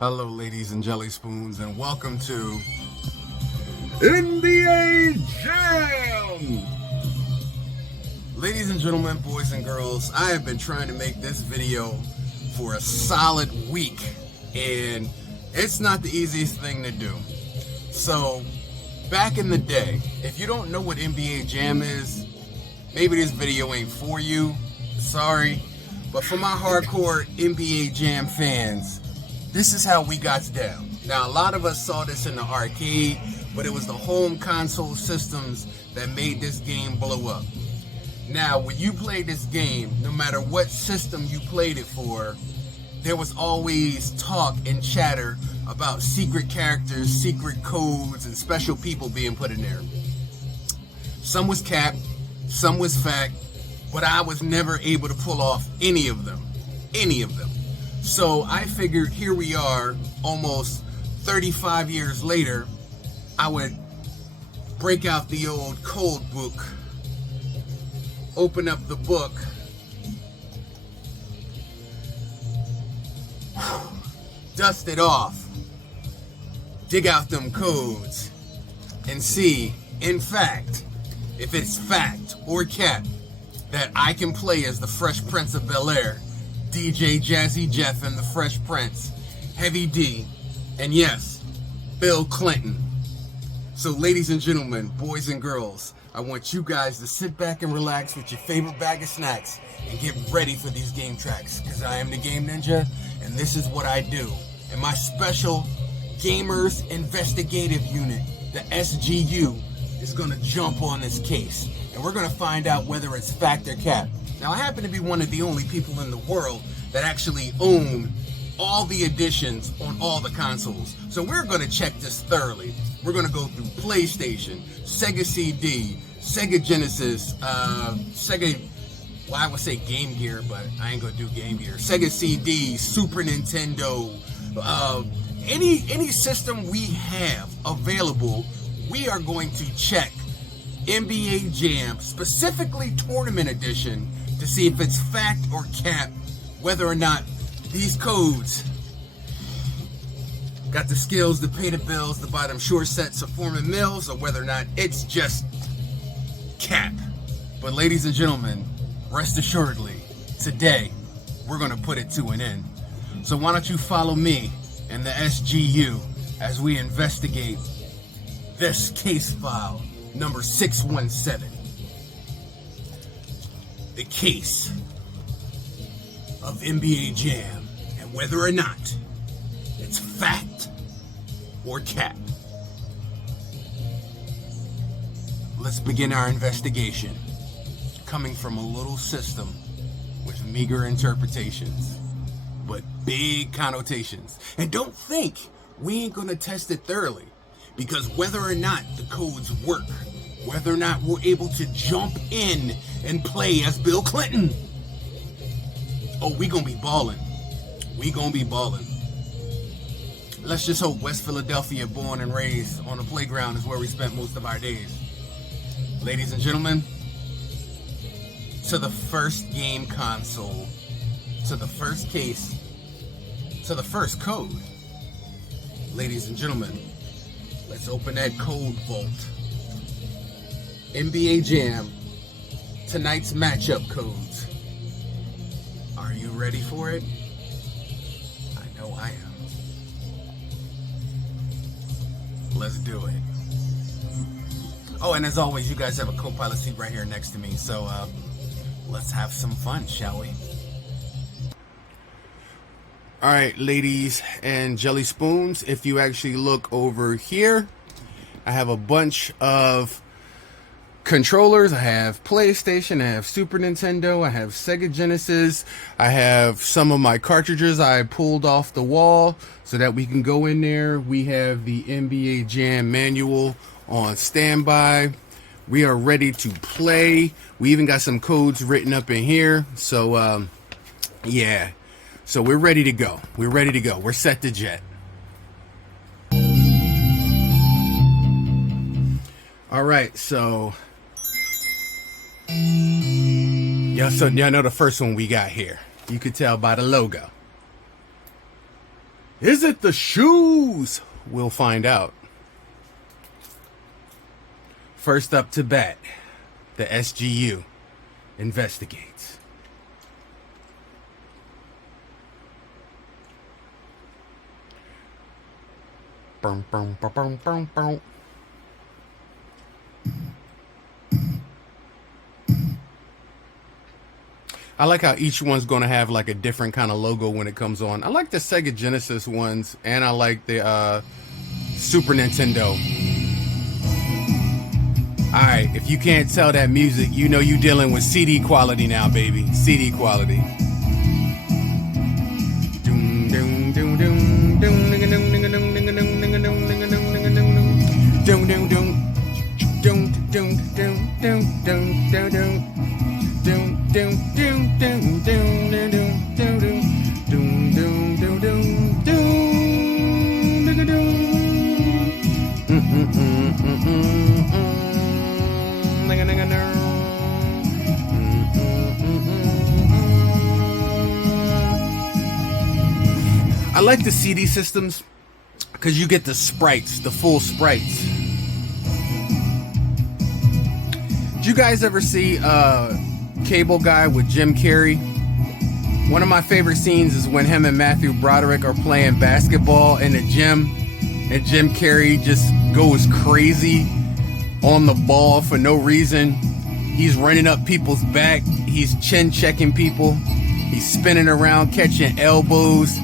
Hello, ladies and jelly spoons, and welcome to NBA Jam! Ladies and gentlemen, boys and girls, I have been trying to make this video for a solid week, and it's not the easiest thing to do. So, back in the day, if you don't know what NBA Jam is, maybe this video ain't for you, sorry, but for my hardcore NBA Jam fans, this is how we got down. Now, a lot of us saw this in the arcade, but it was the home console systems that made this game blow up. Now, when you played this game, no matter what system you played it for, there was always talk and chatter about secret characters, secret codes, and special people being put in there. Some was cap, some was fact, but I was never able to pull off any of them. So I figured here we are, almost 35 years later, I would break out the old code book, open up the book, dust it off, dig out them codes, and see, in fact, if it's fact or cap that I can play as the Fresh Prince of Bel-Air, DJ Jazzy Jeff and the Fresh Prince, Heavy D, and yes, Bill Clinton. So ladies and gentlemen, boys and girls, I want you guys to sit back and relax with your favorite bag of snacks and get ready for these game tracks, because I am the Game Ninja, and this is what I do. And my special Gamers Investigative Unit, the SGU, is going to jump on this case, and we're going to find out whether it's fact or cap. Now, I happen to be one of the only people in the world that actually own all the editions on all the consoles. So we're going to check this thoroughly. We're going to go through PlayStation, Sega CD, Sega Genesis, I would say Game Gear, but I ain't going to do Game Gear. Sega CD, Super Nintendo, any system we have available, we are going to check NBA Jam, specifically Tournament Edition, to see if it's fact or cap, whether or not these codes got the skills to pay the bills to buy them short sets of Foreman Mills, or whether or not it's just cap. But ladies and gentlemen, rest assuredly, today we're going to put it to an end. So why don't you follow me and the SGU as we investigate this case file number 617. The case of NBA Jam, and whether or not it's fact or cap. Let's begin our investigation, coming from a little system with meager interpretations, but big connotations. And don't think we ain't gonna test it thoroughly, because whether or not the codes work, whether or not we're able to jump in and play as Bill Clinton, oh, we gonna be balling. We gonna be balling. Let's just hope West Philadelphia, born and raised on the playground, is where we spent most of our days. Ladies and gentlemen, to the first game console, to the first case, to the first code. Ladies and gentlemen, let's open that code vault. NBA Jam, tonight's matchup codes. Are you ready for it? I know I am. Let's do it. Oh, and as always, you guys have a co-pilot seat right here next to me, so let's have some fun, shall we? All right, ladies and jelly spoons, if you actually look over here, I have a bunch of controllers. I have PlayStation, I have Super Nintendo, I have Sega Genesis, I have some of my cartridges I pulled off the wall so that we can go in there. We have the NBA Jam manual on standby. We are ready to play. We even got some codes written up in here. So, yeah. So we're ready to go. We're ready to go. We're set to jet. All right, so y'all know the first one we got here. You could tell by the logo. Is it the shoes? We'll find out. First up to bat, the SGU investigates. Boom, boom, boom, boom, boom, boom. I like how each one's going to have like a different kind of logo when it comes on. I like the Sega Genesis ones, and I like the Super Nintendo. All right, if you can't tell that music, you know you're dealing with CD quality now, baby. CD quality. I like the CD systems because you get the sprites, the full sprites. Did you guys ever see Cable Guy with Jim Carrey? One of my favorite scenes is when him and Matthew Broderick are playing basketball in the gym, and Jim Carrey just goes crazy on the ball for no reason. He's running up people's back. He's chin checking people. He's spinning around, catching elbows.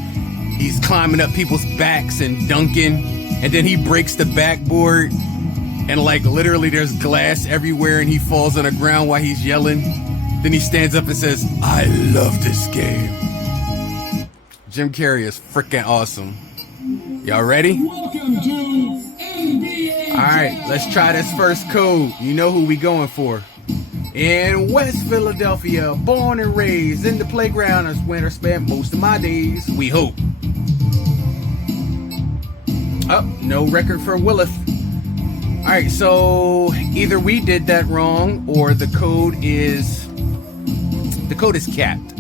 He's climbing up people's backs and dunking. And then he breaks the backboard. And like literally there's glass everywhere and he falls on the ground while he's yelling. Then he stands up and says, "I love this game." Jim Carrey is freaking awesome. Y'all ready? Welcome to NBA. All right, let's try this first code. You know who we going for. In West Philadelphia, born and raised in the playground is where I spent most of my days. We hope. Oh, no record for Willith. All right, so either we did that wrong or the code is capped.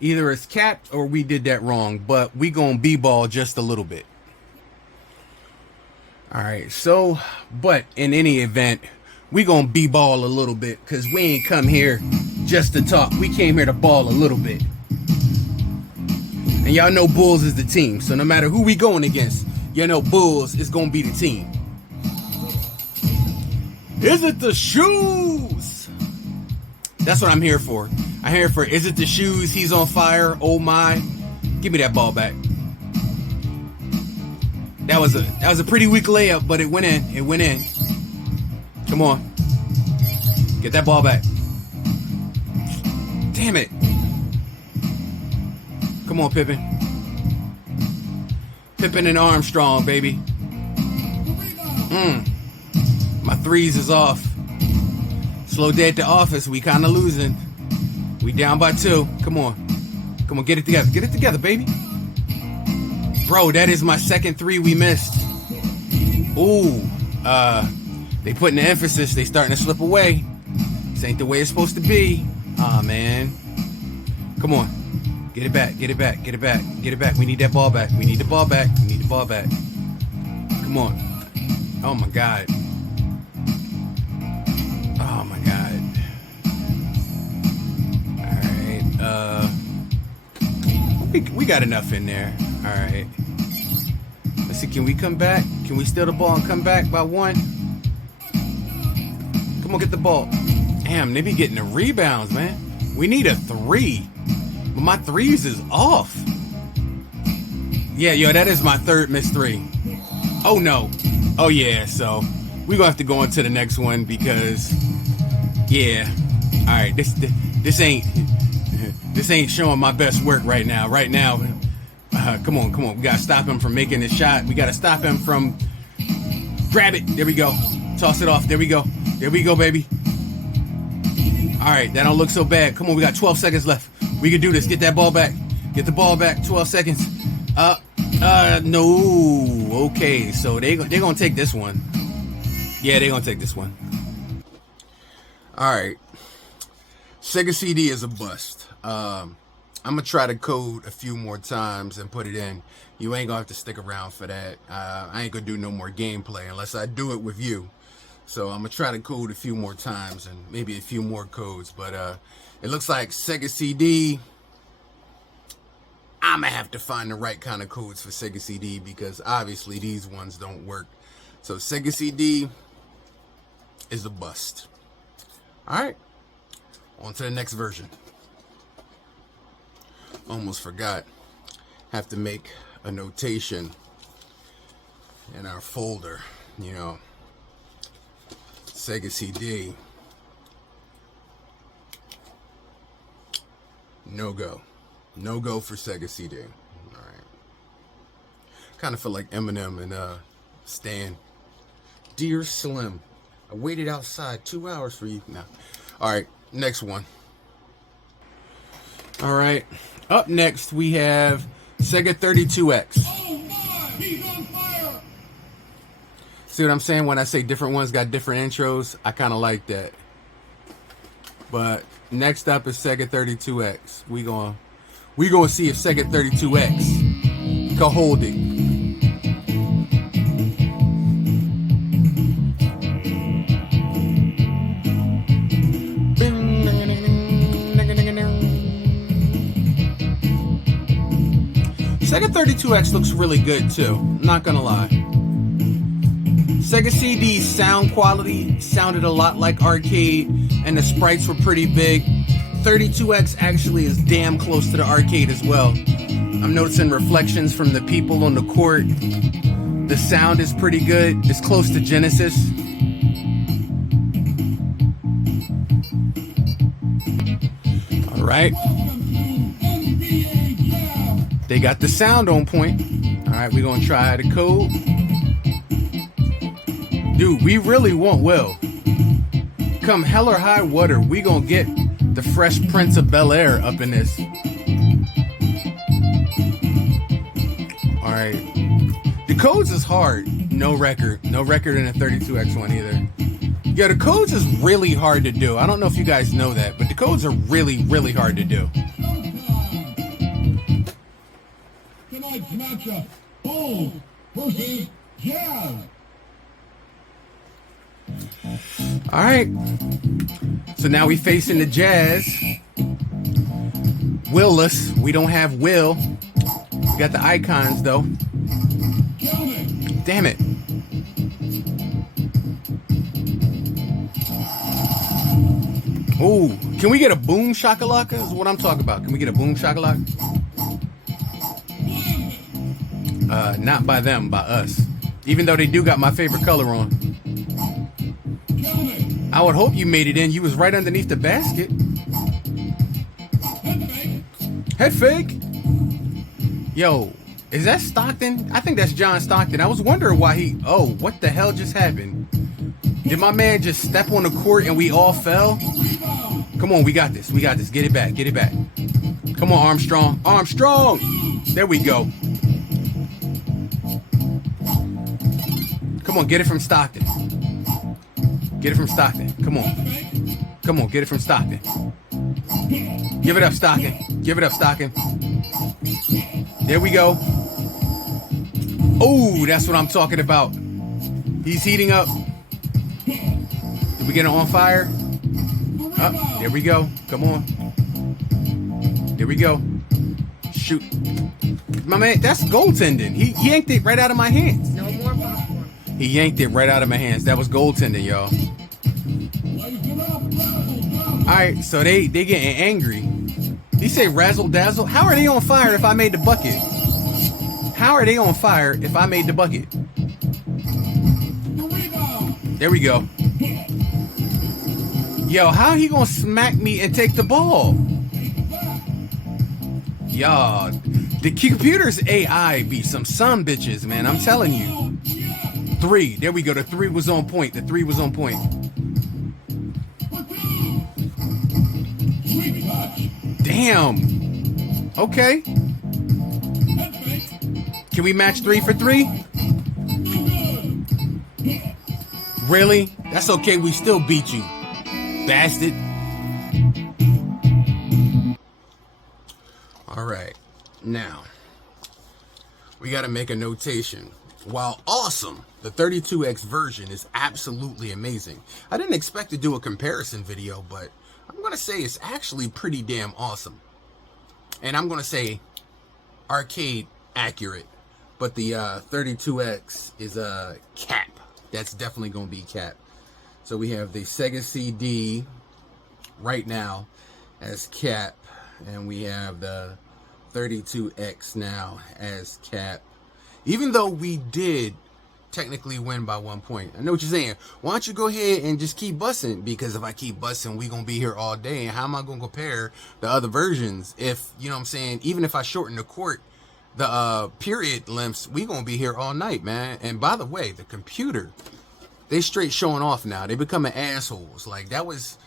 Either it's capped or we did that wrong, but we gonna b-ball just a little bit. All right, so, but in any event, we gonna b-ball a little bit because we ain't come here just to talk. We came here to ball a little bit. And y'all know Bulls is the team, so no matter who we going against, you know Bulls is gonna be the team. Is it the shoes? That's what I'm here for. I'm here for, is it the shoes? He's on fire. Oh my. Give me that ball back. That was a pretty weak layup, but it went in. It went in. Come on. Get that ball back. Damn it. Come on, Pippen. Pippen and Armstrong, baby. My threes is off. Slow day at the office. We kind of losing. We down by 2. Come on. Come on, get it together. Get it together, baby. Bro, that is my second 3 we missed. Ooh. They putting the emphasis. They starting to slip away. This ain't the way it's supposed to be. Aw, man. Come on. Get it back. Get it back. Get it back. Get it back. We need that ball back. We need the ball back. We need the ball back. Come on. Oh, my God. Oh, my God. All right. We got enough in there. All right. Let's see. Can we come back? Can we steal the ball and come back by 1? Come on, get the ball. Damn, they be getting the rebounds, man. We need a 3. But my 3s is off. Yeah, yo, that is my 3rd missed 3. Oh, no. Oh, yeah, so we're going to have to go on to the next one because, yeah. All right, this ain't showing my best work right now. Right now, come on. We got to stop him from making this shot. We got to stop him from, grab it. There we go. Toss it off. There we go. There we go, baby. All right, that don't look so bad. Come on, we got 12 seconds left. We can do this. Get that ball back. Get the ball back. 12 seconds. No. Okay, so they're going to take this one. Yeah, they're going to take this one. All right. Sega CD is a bust. I'm going to try to code a few more times and put it in. you ain't gonna have to stick around for that. I ain't gonna do no more gameplay unless I do it with you. So I'm gonna try to code a few more times and maybe a few more codes. But it looks like Sega CD. I'm gonna have to find the right kind of codes for Sega CD because obviously these ones don't work. So Sega CD is a bust. Alright, on to the next version. Almost forgot. Have to make a notation in our folder, you know. Sega CD. No go. No go for Sega CD. Alright. Kind of feel like Eminem and Stan. Dear Slim, I waited outside 2 hours for you. Now, alright, next one. Alright, up next we have Sega 32X. Oh my, he's on fire! See what I'm saying? When I say different ones got different intros, I kind of like that. But next up is Sega 32X. We gonna see if Sega 32X can hold it. Sega 32X looks really good too, not gonna lie. Sega CD's sound quality sounded a lot like arcade, and the sprites were pretty big. 32X actually is damn close to the arcade as well. I'm noticing reflections from the people on the court. The sound is pretty good. It's close to Genesis. All right. They got the sound on point. All right, we're going to try the code. Dude, we really want Will. Come hell or high water, we going to get the Fresh Prince of Bel-Air up in this. All right. The codes is hard. No record. No record in a 32X one either. Yeah, the codes is really hard to do. I don't know if you guys know that, but the codes are really, really hard to do. Tonight's matchup, Bull versus Jazz. All right. So now we facing the Jazz. Willless. We don't have Will. We got the icons though. Damn it. Oh, can we get a boom shakalaka? Is what I'm talking about. Can we get a boom shakalaka? Not by them, by us. Even though they do got my favorite color on. I would hope you made it in. You was right underneath the basket. Head fake. Yo, is that Stockton? I think that's John Stockton. I was wondering why he... Oh, what the hell just happened? Did my man just step on the court and we all fell? Come on, we got this. We got this. Get it back. Get it back. Come on, Armstrong. Armstrong! There we go. Come on, get it from Stockton. Get it from Stockton. Come on. Come on, get it from Stockton. Give it up, Stockton. Give it up, Stockton. There we go. Oh, that's what I'm talking about. He's heating up. Did we get it on fire? Up. There we go. Come on. There we go. Shoot. My man, that's goaltending. He yanked it right out of my hands. No more popcorn. He yanked it right out of my hands. That was goaltending, y'all. Alright, so they getting angry. He say razzle dazzle. How are they on fire if I made the bucket? How are they on fire if I made the bucket? There we go. Yo, how he gonna smack me and take the ball? Y'all, the computer's AI be some bitches, man. I'm telling you. 3. There we go. The 3 was on point. The 3 was on point. Damn. Okay. Can we match 3 for 3? Really? That's okay. We still beat you, bastard. All right. Now, we got to make a notation. While awesome, the 32X version is absolutely amazing. I didn't expect to do a comparison video, but I'm going to say it's actually pretty damn awesome. And I'm going to say arcade accurate, but the 32X is a cap. That's definitely going to be cap. So we have the Sega CD right now as cap, and we have the 32X now as cap. Even though we did technically win by 1 point. I know what you're saying. Why don't you go ahead and just keep bussing? Because if I keep bussing, we gonna be here all day. And how am I gonna compare the other versions if, you know what I'm saying, even if I shorten the court, the period lengths, we gonna be here all night, man. And by the way, the computer, they straight showing off now. They becoming assholes. Like, it was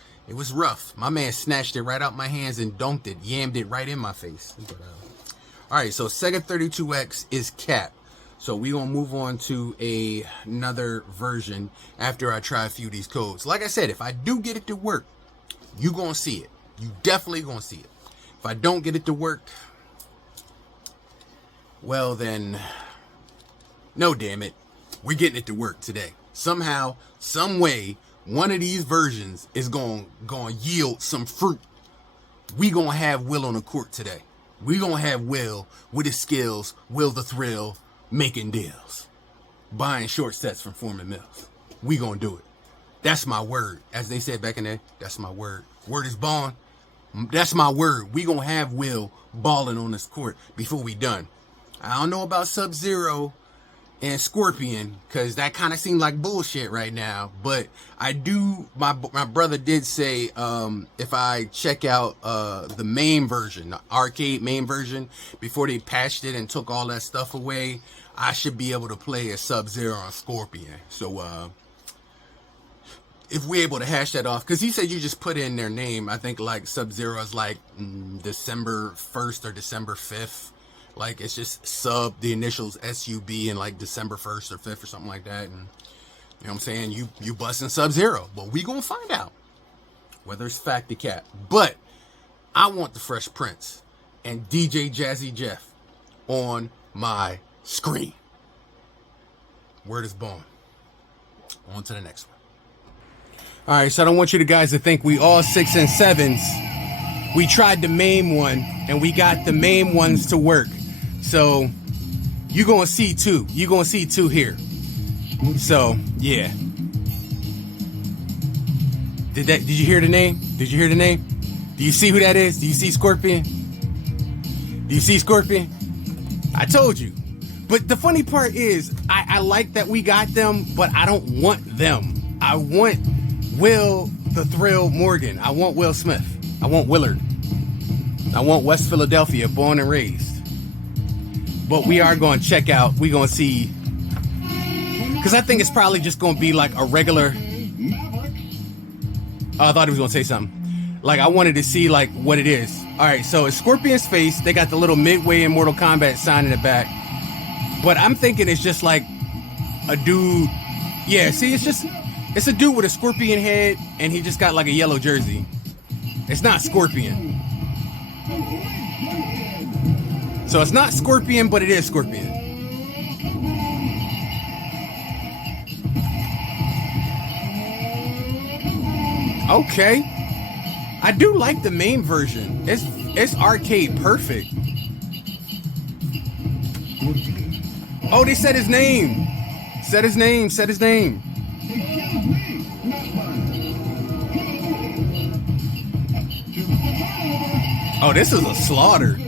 rough. My man snatched it right out my hands and dunked it, yammed it right in my face. But, all right, so Sega 32X is cap. So we gonna move on to another version after I try a few of these codes. Like I said, if I do get it to work, you gonna see it. You definitely gonna see it. If I don't get it to work, well then, no, damn it, we're getting it to work today. Somehow, some way, one of these versions is gonna yield some fruit. We gonna have Will on the court today. We gonna have Will with his skills, Will the Thrill, making deals, buying short sets from Foreman Mills. We gonna do it. That's my word. As they said back in there, that's my word. Word is bond. That's my word. We gonna have Will balling on this court before we done. I don't know about Sub-Zero and Scorpion, because that kind of seemed like bullshit right now. But I do, my brother did say, if I check out the main version, the arcade main version, before they patched it and took all that stuff away, I should be able to play a Sub-Zero on Scorpion. So if we're able to hash that off, because he said you just put in their name. I think like Sub-Zero is like December 1st or December 5th. Like, it's just the initials SUB and like December 1st or 5th or something like that. And you know what I'm saying? You busting Sub-Zero. But we gonna find out whether it's fact or cat. But I want the Fresh Prince and DJ Jazzy Jeff on my screen. Word is born. On to the next one. All right, so I don't want you guys to think we all 6 and 7s. We tried the MAME one, and we got the MAME ones to work. So you're going to see two. You're going to see two here. So, yeah. Did you hear the name? Did you hear the name? Do you see who that is? Do you see Scorpion? Do you see Scorpion? I told you. But the funny part is, I like that we got them, but I don't want them. I want Will the Thrill Morgan. I want Will Smith. I want Willard. I want West Philadelphia, born and raised. But we are going to check out. We're going to see. Because I think it's probably just going to be like a regular. I thought he was going to say something. Like, I wanted to see like what it is. All right, so it's Scorpion's face. They got the little Midway in Mortal Kombat sign in the back. But I'm thinking it's just like a dude. Yeah, see, it's a dude with a scorpion head, and he just got like a yellow jersey. It's not Scorpion. So it's not Scorpion, but it is Scorpion. Okay. I do like the main version. It's arcade perfect. Oh, they said his name. Said his name. Said his name. Oh, this is a slaughter.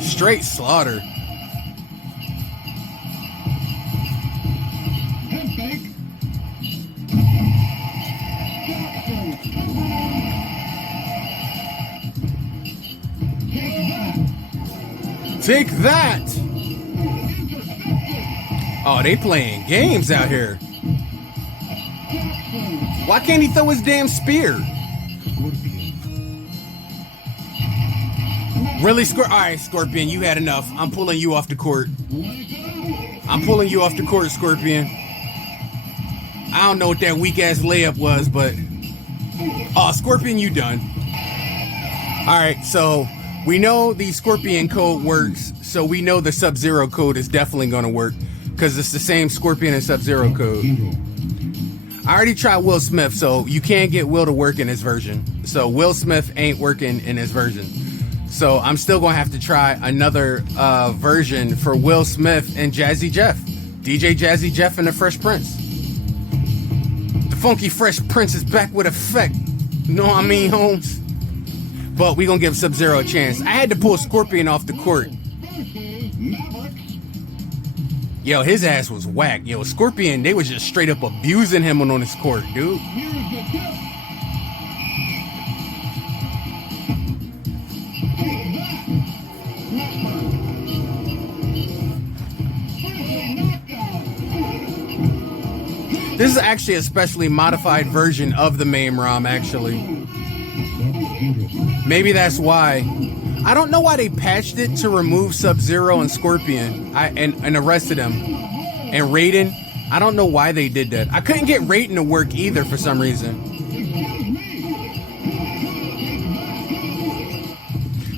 Straight slaughter. Take that. Oh, they playing games out here. Why can't he throw his damn spear? Really, all right, Scorpion, you had enough. I'm pulling you off the court. I'm pulling you off the court, Scorpion. I don't know what that weak-ass layup was, but... Oh, Scorpion, you done. All right, so We know the Scorpion code works, so we know the Sub-Zero code is definitely going to work because it's the same Scorpion and Sub-Zero code. I already tried Will Smith, so you can't get Will to work in this version. So Will Smith ain't working in this version. So I'm still going to have to try another version for Will Smith and Jazzy Jeff. DJ Jazzy Jeff and the Fresh Prince. The funky Fresh Prince is back with effect. You know what I mean, Holmes? But we gonna give Sub-Zero a chance. I had to pull Scorpion off the court. Yo, his ass was whack. Yo, Scorpion, they was just straight up abusing him on this court, dude. This is actually a specially modified version of the MAME ROM, actually. Maybe that's why. I don't know why they patched it to remove Sub-Zero and Scorpion and the rest of them. And Raiden, I don't know why they did that. I couldn't get Raiden to work either for some reason.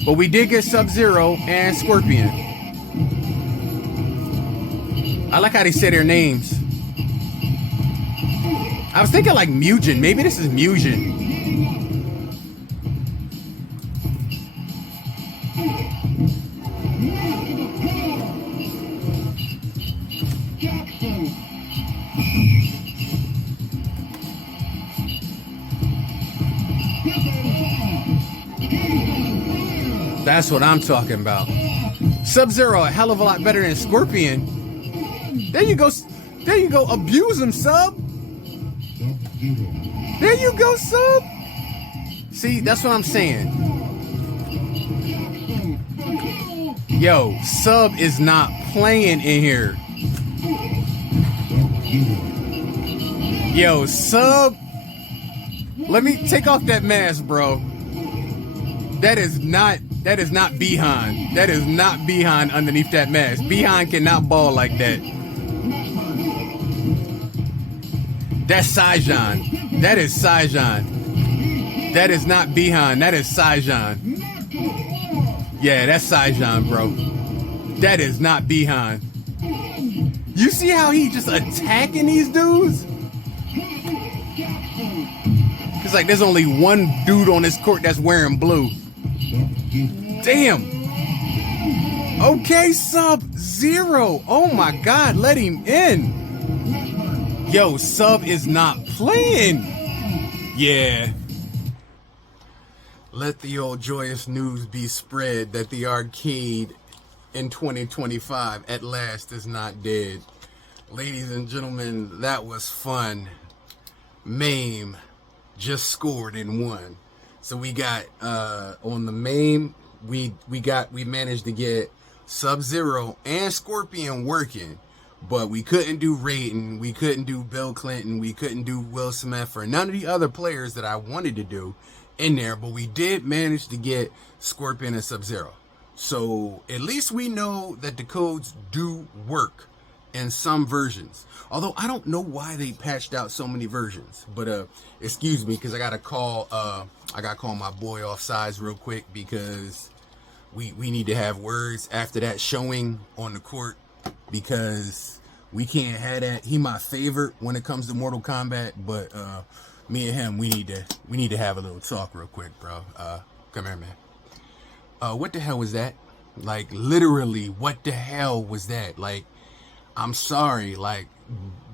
But we did get Sub-Zero and Scorpion. I like how they say their names. I was thinking like Mugen. Maybe this is Mugen. That's what I'm talking about. Sub-Zero a hell of a lot better than Scorpion. There you go. There you go. Abuse him, Sub. There you go, Sub. See, that's what I'm saying. Yo, Sub is not playing in here. Yo, Sub. Let me take off that mask, bro. That is not Behind. That is not Behind underneath that mask. Behind cannot ball like that. That's Saijan. That is Saijan. That is not Behind. That is Saijan. Yeah, that's Saijan, bro. That is not Behind. You see how he just attacking these dudes? It's like there's only one dude on this court that's wearing blue. Damn. Okay, Sub-Zero. Oh my God, let him in. Yo, Sub is not playing. Yeah. Let the old joyous news be spread that the arcade in 2025 at last is not dead. Ladies and gentlemen, that was fun. MAME just scored and won. So we got on the MAME, we managed to get Sub-Zero and Scorpion working, but we couldn't do Raiden, we couldn't do Bill Clinton, we couldn't do Will Smith or none of the other players that I wanted to do in there, but we did manage to get Scorpion and Sub-Zero. So at least we know that the codes do work in some versions. Although I don't know why they patched out so many versions. But excuse me, because I gotta call my boy offsides real quick because we need to have words after that showing on the court, because we can't have that. He my favorite when it comes to Mortal Kombat, but me and him, we need to have a little talk real quick, bro. Come here, man. What the hell was that? Like, literally, what the hell was that? Like, I'm sorry, like,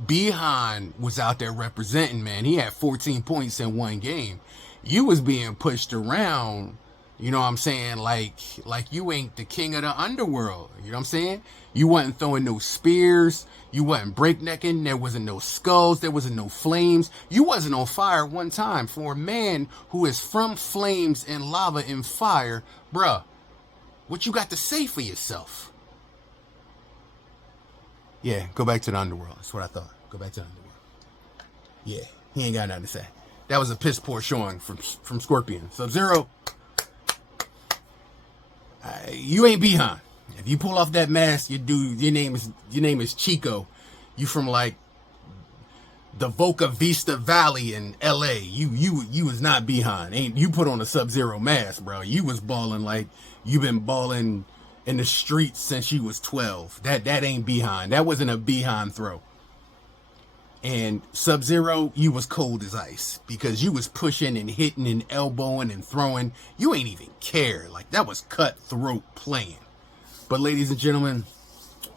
Behind was out there representing, man. He had 14 points in one game. You was being pushed around, you know what I'm saying? Like you ain't the king of the underworld, you know what I'm saying? You wasn't throwing no spears. You wasn't breaknecking. There wasn't no skulls. There wasn't no flames. You wasn't on fire one time. For a man who is from flames and lava and fire, bruh, what you got to say for yourself? Yeah, go back to the underworld. That's what I thought. Go back to the underworld. Yeah, he ain't got nothing to say. That was a piss poor showing from Scorpion. Sub-Zero, you ain't Behind. If you pull off that mask, your name is Chico. You from like the Boca Vista Valley in LA. You was not behind. Ain't you put on a Sub-Zero mask, bro. You was balling like you been balling in the streets since you was 12. That ain't behind. That wasn't a behind throw. And Sub-Zero, you was cold as ice because you was pushing and hitting and elbowing and throwing. You ain't even care. Like, that was cutthroat playing. But ladies and gentlemen,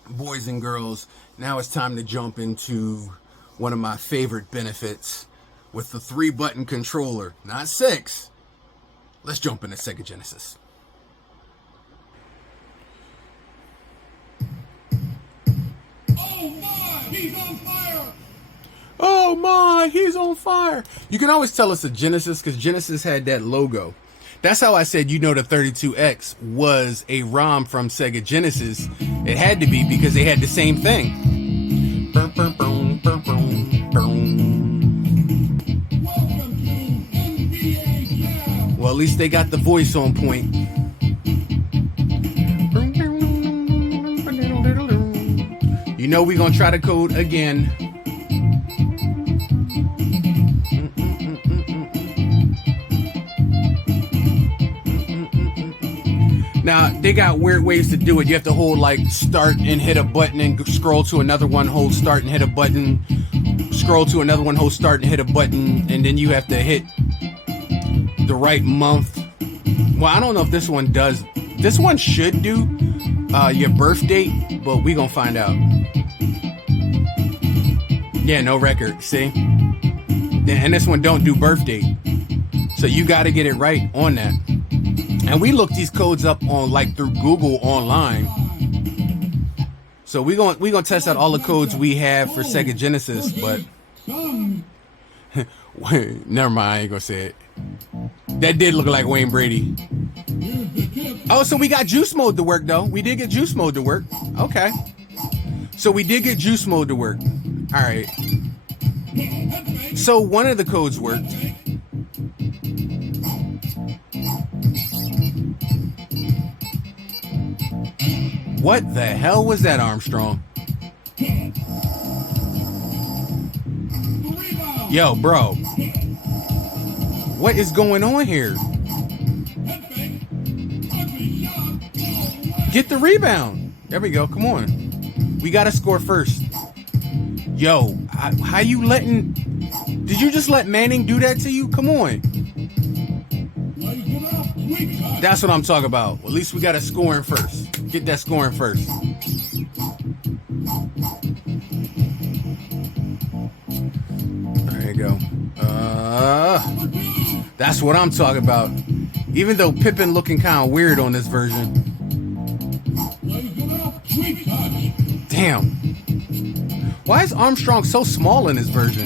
boys and girls, now it's time to jump into one of my favorite benefits with the 3-button controller, not 6. Let's jump into Sega Genesis. Oh my, he's on fire! Oh my, he's on fire. You can always tell it's a Genesis because Genesis had that logo. That's how I said, you know, the 32X was a ROM from Sega Genesis. It had to be because they had the same thing. Welcome to NBA Jam! Well, at least they got the voice on point. You know we're gonna try the code again. Now, they got weird ways to do it. You have to hold, like, start and hit a button and scroll to another one, hold start and hit a button, scroll to another one, hold start and hit a button, and then you have to hit the right month. Well, I don't know if this one does. This one should do your birth date, but we gonna find out. Yeah, no record, see? And this one don't do birth date. So you gotta get it right on that. And we looked these codes up on, like, through Google online. So we gonna test out all the codes we have for Sega Genesis, but wait, never mind, I ain't gonna say it. That did look like Wayne Brady. Oh, so we got juice mode to work though. We did get juice mode to work. Okay. So we did get juice mode to work. All right. So one of the codes worked. What the hell was that, Armstrong? Yo, bro. What is going on here? Get the rebound. There we go. Come on. We got to score first. Yo, how you letting... Did you just let Manning do that to you? Come on. That's what I'm talking about. Well, at least we got to scoring first. Get that scoring first. There you go. That's what I'm talking about. Even though Pippen looking kind of weird on this version. Damn. Why is Armstrong so small in this version?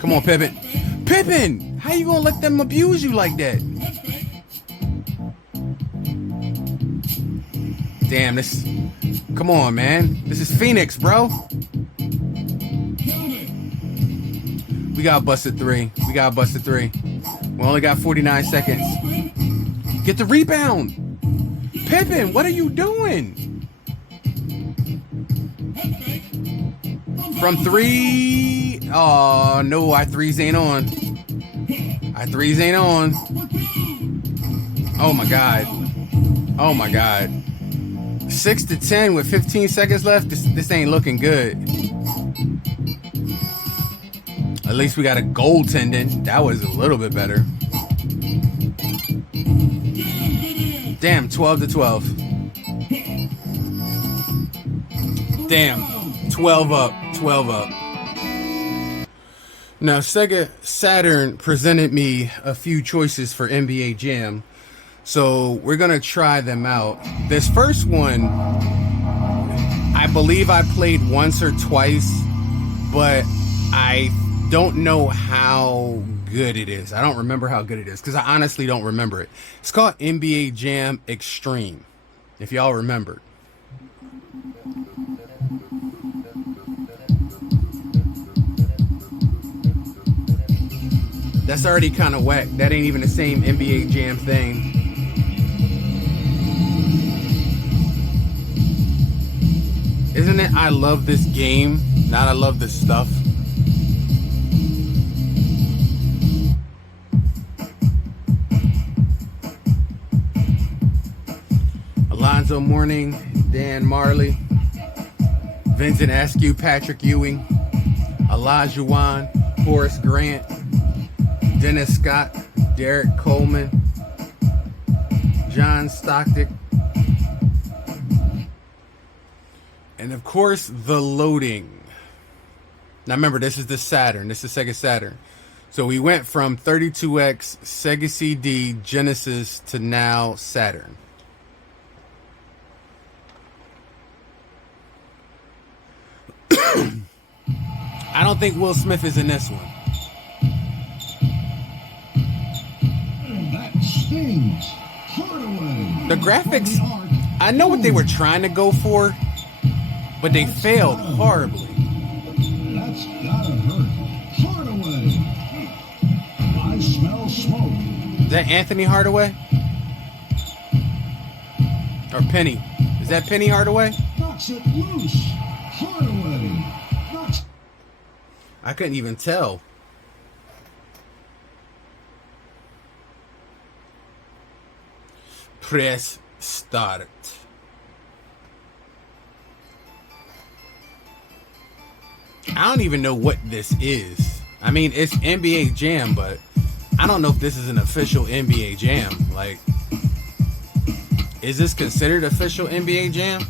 Come on, Pippen. Pippen! How you gonna let them abuse you like that? Damn, this... Come on, man. This is Phoenix, bro. We got busted 3. We got busted 3. We only got 49 seconds. Get the rebound. Pippen, what are you doing? From 3. Oh, no, our 3s ain't on. Our 3s ain't on. Oh, my God. Oh, my God. 6-10 with 15 seconds left. This ain't looking good. At least we got a goaltending. That was a little bit better. Damn, 12-12. Damn, 12 up, 12 up. Now, Sega Saturn presented me a few choices for NBA Jam. So we're going to try them out. This first one, I believe I played once or twice, but I don't know how good it is. I don't remember how good it is because I honestly don't remember it. It's called NBA Jam Extreme, if y'all remember. That's already kind of whack. That ain't even the same NBA Jam thing. Isn't it I love this game, not I love this stuff. Alonzo Mourning, Dan Marley, Vincent Askew, Patrick Ewing, Olajuwon, Horace Grant, Dennis Scott, Derek Coleman, John Stockton, and of course the loading. Now remember, this is the Saturn. This is Sega Saturn. So we went from 32X, Sega CD, Genesis to now Saturn. I don't think Will Smith is in this one. That stings. Hardaway. The graphics, I know what they were trying to go for, but they failed horribly. That's gotta hurt. Hardaway. I smell smoke. Is that Anthony Hardaway? Or Penny? Is that Penny Hardaway? Knocks it loose. Hardaway. Knocks. I couldn't even tell. Press start. I don't even know what this is. I mean, it's NBA Jam, but I don't know if this is an official NBA Jam. Like, is this considered official NBA Jam?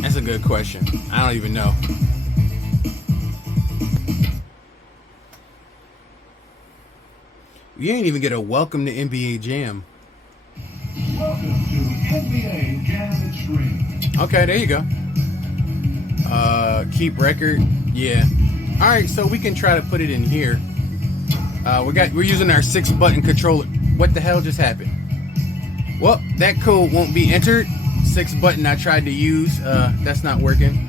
That's a good question. I don't even know. You didn't even get a welcome to NBA Jam. Welcome to NBA Jam Extreme. Okay, there you go. Keep record. Yeah. All right, so we can try to put it in here. We're using our 6-button controller. What the hell just happened? Well, that code won't be entered. 6-button I tried to use. That's not working.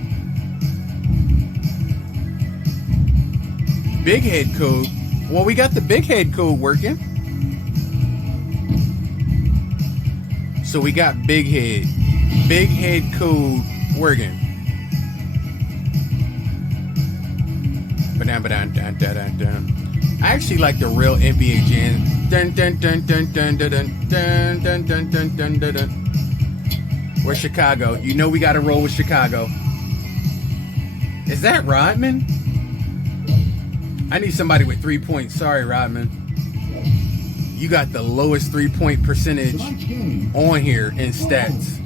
Big head code. Well, we got the big head code working. So we got big head code working. I actually like the real NBA Jam. Dun dun dun dun dun dun dun dun dun dun dun dun dun. We're Chicago. You know we got to roll with Chicago. Is that Rodman? I need somebody with 3 points. Sorry, Rodman. You got the lowest 3-point percentage on here in stats.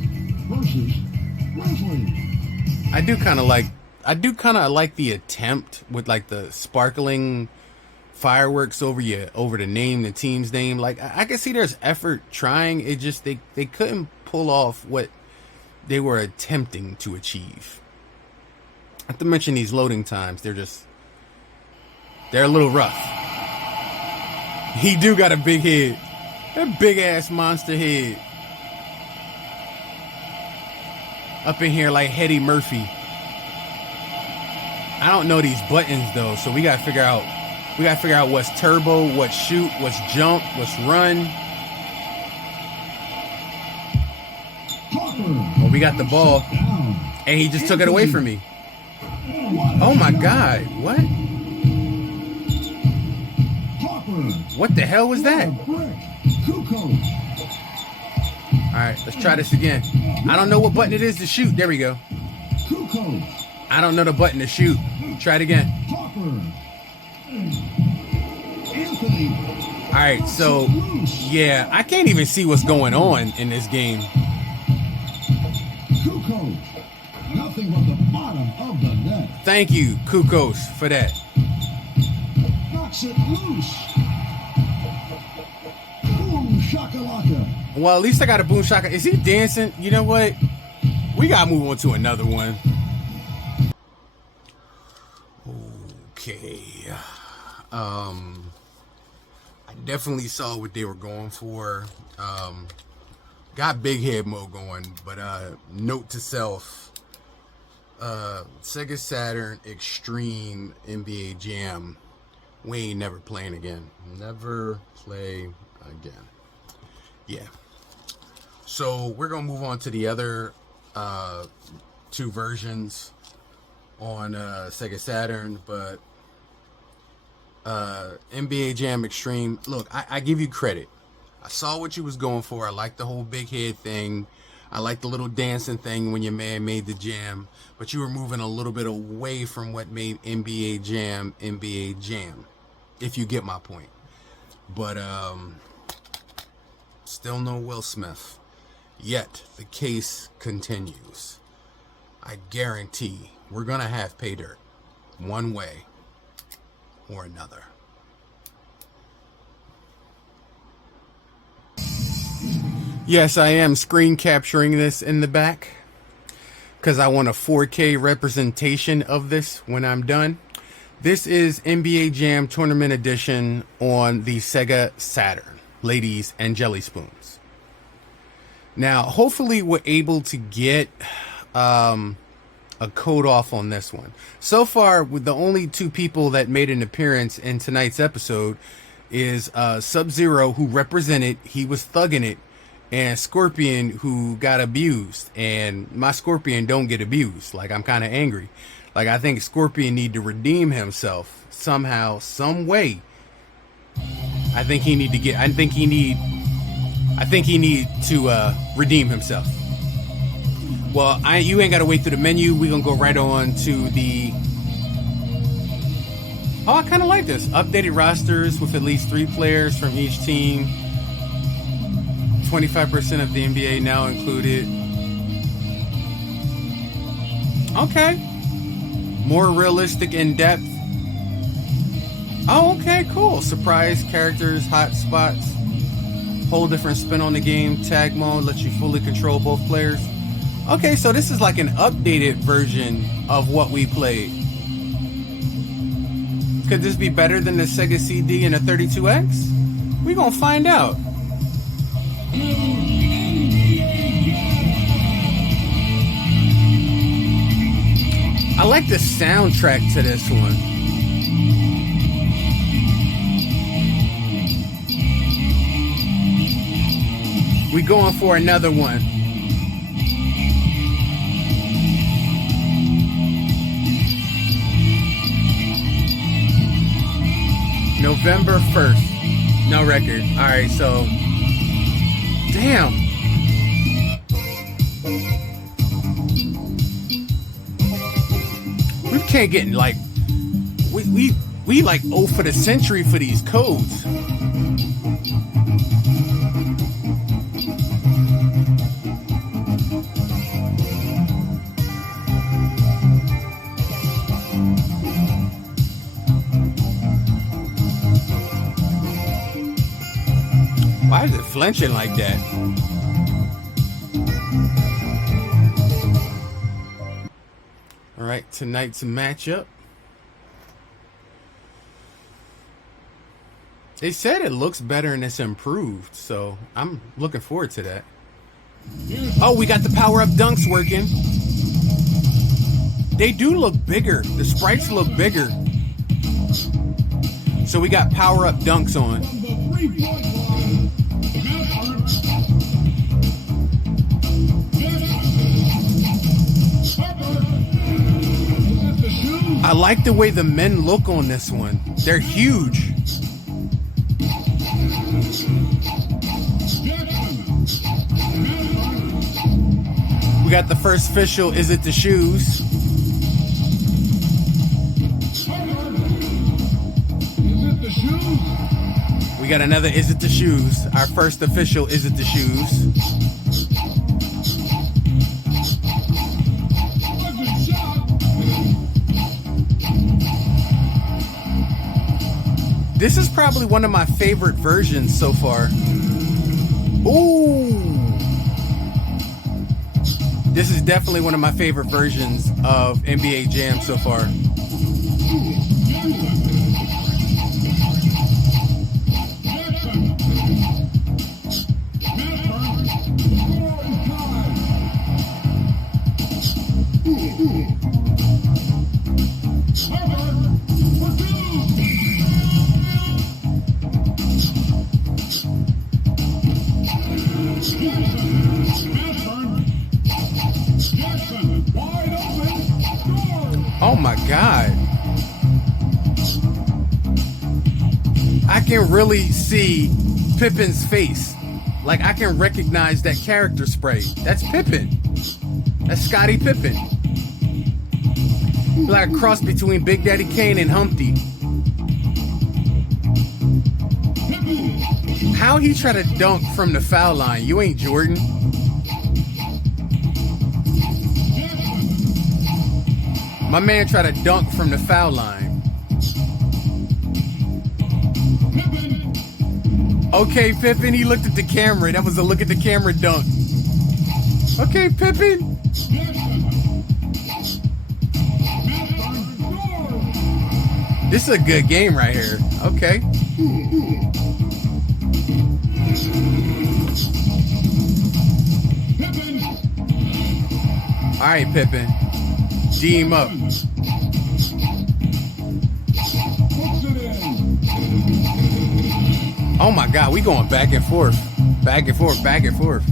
I do kind of like the attempt with like the sparkling fireworks over the name, the team's name. Like I can see there's effort trying. It just they couldn't pull off what they were attempting to achieve. Not to mention these loading times, they're a little rough. He do got a big head. That big ass monster head. Up in here like Eddie Murphy. I don't know these buttons though, so we gotta figure out what's turbo, what's shoot, what's jump, what's run. Well, we got the ball, and he just took it away from me. Oh my God! What? What the hell was that? Alright, let's try this again. I don't know what button it is to shoot. There we go. I don't know the button to shoot. Try it again. Alright, so yeah, I can't even see what's going on in this game. Nothing but the bottom of the net. Thank you, Kukos, for that. Knocks it loose. Boom shakalaka. Well, at least I got a boom shaka. Is he dancing? You know what? We gotta move on to another one. Okay. I definitely saw what they were going for. Got big head mode going, but note to self, Sega Saturn Extreme NBA Jam, we ain't never playing again. Never play again. Yeah. So we're gonna move on to the other two versions on Sega Saturn, but NBA Jam Extreme. Look, I give you credit. I saw what you was going for. I like the whole big head thing. I like the little dancing thing when your man made the jam, but you were moving a little bit away from what made NBA Jam, if you get my point. But still no Will Smith. Yet the case continues. I guarantee we're gonna have pay dirt one way or another. Yes, I am screen capturing this in the back because I want a 4K representation of this when I'm done. This is NBA Jam Tournament Edition on the Sega Saturn, ladies and jelly spoons. Now, hopefully we're able to get a code off on this one. So far, with the only two people that made an appearance in tonight's episode is Sub-Zero, who represented, he was thugging it, and Scorpion, who got abused. And my Scorpion don't get abused. Like, I'm kind of angry. Like, I think Scorpion need to redeem himself somehow, some way. I think he need to redeem himself. Well, you ain't got to wait through the menu. We're going to go right on to the... Oh, I kind of like this. Updated rosters with at least 3 players from each team. 25% of the NBA now included. Okay. More realistic in depth. Oh, okay, cool. Surprise characters, hot spots. Whole different spin on the game. Tag mode lets you fully control both players. Okay, so this is like an updated version of what we played. Could this be better than the Sega CD and a 32X? We're gonna find out. I like the soundtrack to this one. We going for another one. November 1st. No record. Alright, so... Damn. We can't get like... We like 0 for the century for these codes. Why is it flinching like that? All right, tonight's matchup. They said it looks better and it's improved, so I'm looking forward to that. Oh, we got the power-up dunks working. They do look bigger. The sprites look bigger. So we got power-up dunks on. I like the way the men look on this one. They're huge. We got the first official, is it the shoes? We got another, is it the shoes? Our first official, is it the shoes? This is probably one of my favorite versions so far. Ooh. This is definitely one of my favorite versions of NBA Jam so far. my God. I can really see Pippin's face. Like, I can recognize that character spray. That's Pippin. That's Scottie Pippen. Like a cross between Big Daddy Kane and Humpty. How he try to dunk from the foul line? You ain't Jordan. My man tried to dunk from the foul line. Okay, Pippen, he looked at the camera. That was a look at the camera dunk. Okay, Pippen. This is a good game right here. Okay. All right, Pippen. D him up. Oh my God, we going back and forth. Back and forth, back and forth.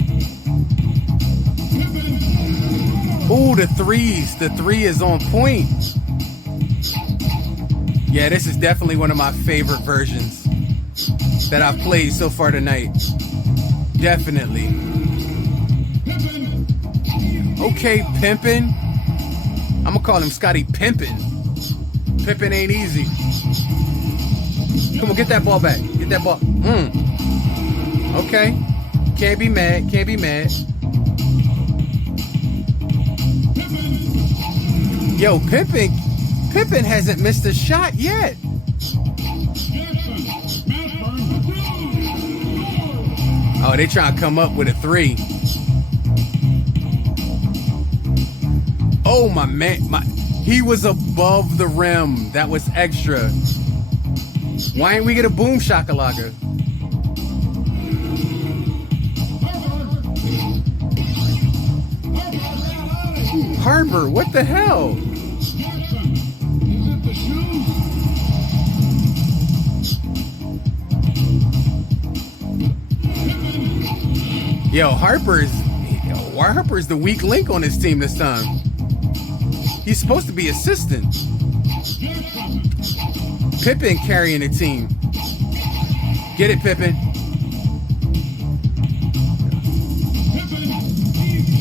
Ooh, the threes. The three is on point. Yeah, this is definitely one of my favorite versions that I've played so far tonight. Definitely. Okay, Pimpin'. I'm gonna call him Scottie Pimpin'. Pimpin' ain't easy. Come on, get that ball back. Get that ball. Okay. Can't be mad. Can't be mad. Yo, Pippen hasn't missed a shot yet. Oh, they trying to come up with a three. Oh, my man. He was above the rim. That was extra. Why ain't we get a boom shakalaka? Harper, what the hell? Yo, Harper's the weak link on his team this time. He's supposed to be assistant. Pippen carrying the team. Get it, Pippen.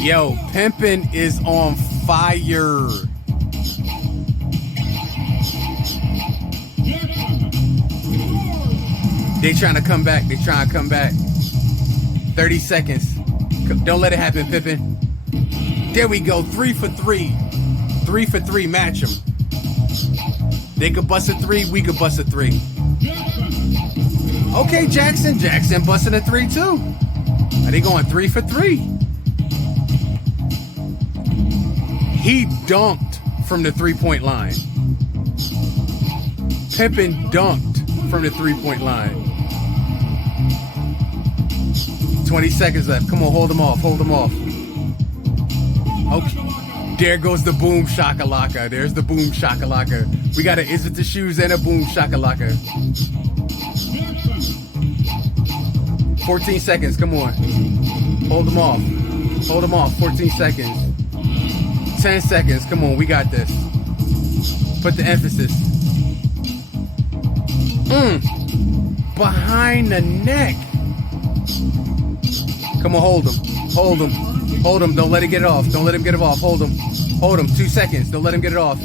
Yo, Pippen is on fire. They trying to come back. They trying to come back. 30 seconds. Don't let it happen, Pippen. There we go. 3 for 3. 3 for 3. Match them. They could bust a 3. We could bust a 3. Okay, Jackson. Jackson busting a 3 too. Are they going 3 for 3? He dunked from the 3-point line. Pippen dunked from the 3-point line. 20 seconds left. Come on, hold them off. Hold them off. Okay. There goes the boom shakalaka. There's the boom shakalaka. We got an is it the shoes and a boom shakalaka. 14 seconds. Come on. Hold them off. Hold them off. 14 seconds. 10 seconds. Come on. We got this. Put the emphasis. Behind the neck. Come on, hold him. Hold him. Hold him. Don't let it get it off. Don't let him get it off. Hold him. Hold him. 2 seconds. Don't let him get it off.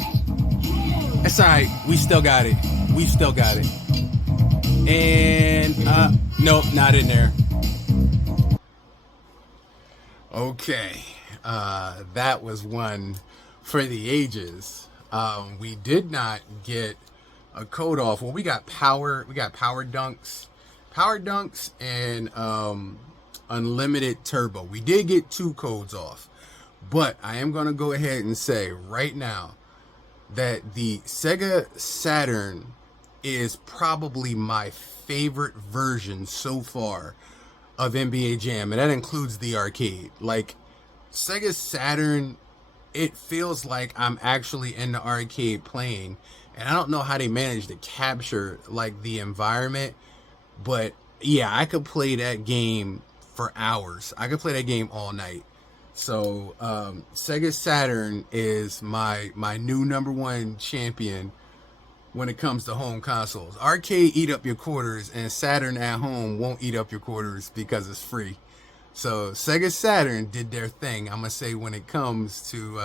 That's all right. We still got it. We still got it. And, nope, not in there. Okay. That was one for the ages. We did not get a code off. Well, we got power dunks. Power dunks and, unlimited turbo. We did get 2 codes off, but I am going to go ahead and say right now that the Sega Saturn is probably my favorite version so far of NBA Jam, and that includes the arcade. Like, Sega Saturn, it feels like I'm actually in the arcade playing, and I don't know how they managed to capture like the environment, but yeah, I could play that game for hours. I could play that game all night. So Sega Saturn is my new #1 champion when it comes to home consoles. Arcade eat up your quarters, and Saturn at home won't eat up your quarters because it's free. So Sega Saturn did their thing, I'm gonna say, when it comes to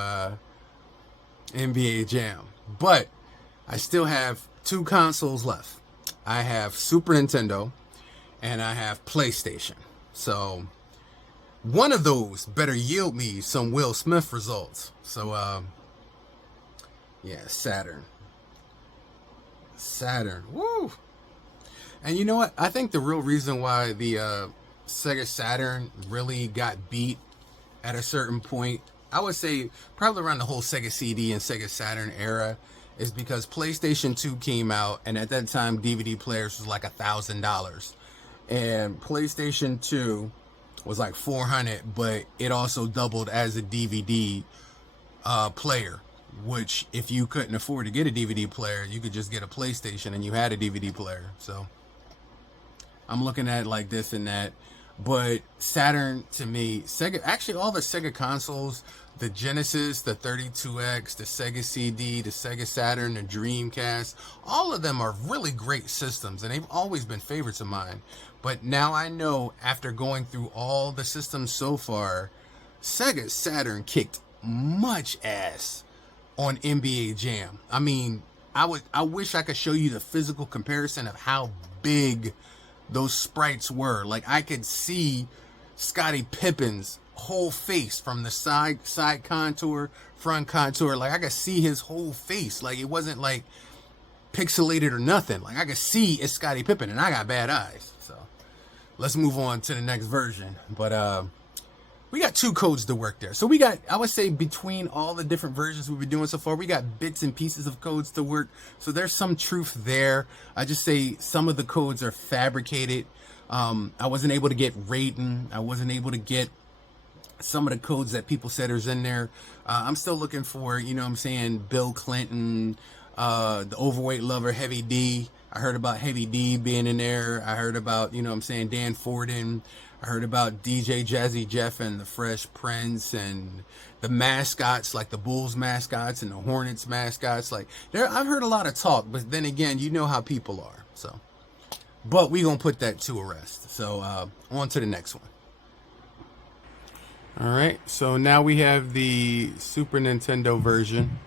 NBA Jam. But I still have 2 consoles left. I have Super Nintendo and I have PlayStation. So one of those better yield me some Will Smith results. So yeah, Saturn. Woo! And you know what? I think the real reason why the Sega Saturn really got beat at a certain point, I would say probably around the whole Sega CD and Sega Saturn era, is because PlayStation 2 came out, and at that time DVD players was like $1,000, and PlayStation 2 was like $400, but it also doubled as a DVD player, which if you couldn't afford to get a DVD player, you could just get a PlayStation and you had a DVD player. So I'm looking at it like this and that. But Saturn, to me, Sega, actually all the Sega consoles, the Genesis, the 32X, the Sega CD, the Sega Saturn, the Dreamcast, all of them are really great systems, and they've always been favorites of mine. But now I know, after going through all the systems so far, Sega Saturn kicked much ass on NBA Jam. I mean, I wish I could show you the physical comparison of how big those sprites were. Like, I could see Scottie Pippen's whole face from the side contour, front contour. Like, I could see his whole face. Like, it wasn't like pixelated or nothing. Like, I could see it's Scottie Pippen, and I got bad eyes. So let's move on to the next version. But we got 2 codes to work there. So we got, I would say, between all the different versions we've been doing so far, we got bits and pieces of codes to work. So there's some truth there. I just say some of the codes are fabricated. I wasn't able to get rating. I wasn't able to get some of the codes that people said is in there. I'm still looking for, you know what I'm saying, Bill Clinton, the overweight lover, Heavy D. I heard about Heavy D being in there. I heard about, you know what I'm saying, Dan Forden. I heard about DJ Jazzy Jeff and the Fresh Prince, and the mascots, like the Bulls mascots and the Hornets mascots. Like, I've heard a lot of talk, but then again, you know how people are. So, but we gonna put that to a rest. So on to the next one. All right, so now we have the Super Nintendo version.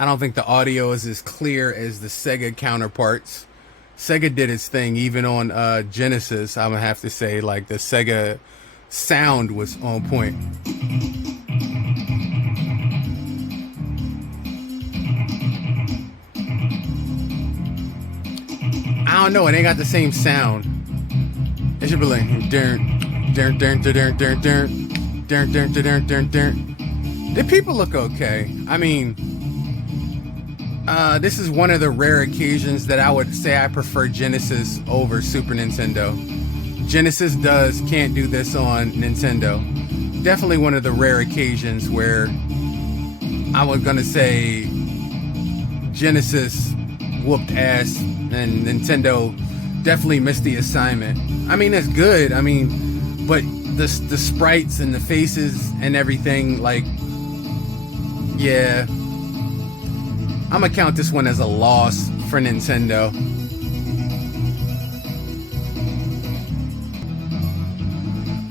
I don't think the audio is as clear as the Sega counterparts. Sega did its thing, even on Genesis. I'm gonna have to say, like, the Sega sound was on point. I don't know, it ain't got the same sound. It should be like the people look okay. I mean, this is one of the rare occasions that I would say I prefer Genesis over Super Nintendo. Genesis can't do this on Nintendo. Definitely one of the rare occasions where I was gonna say Genesis whooped ass and Nintendo definitely missed the assignment. I mean, it's good. I mean, but the sprites and the faces and everything, like, yeah, I'm gonna count this one as a loss for Nintendo.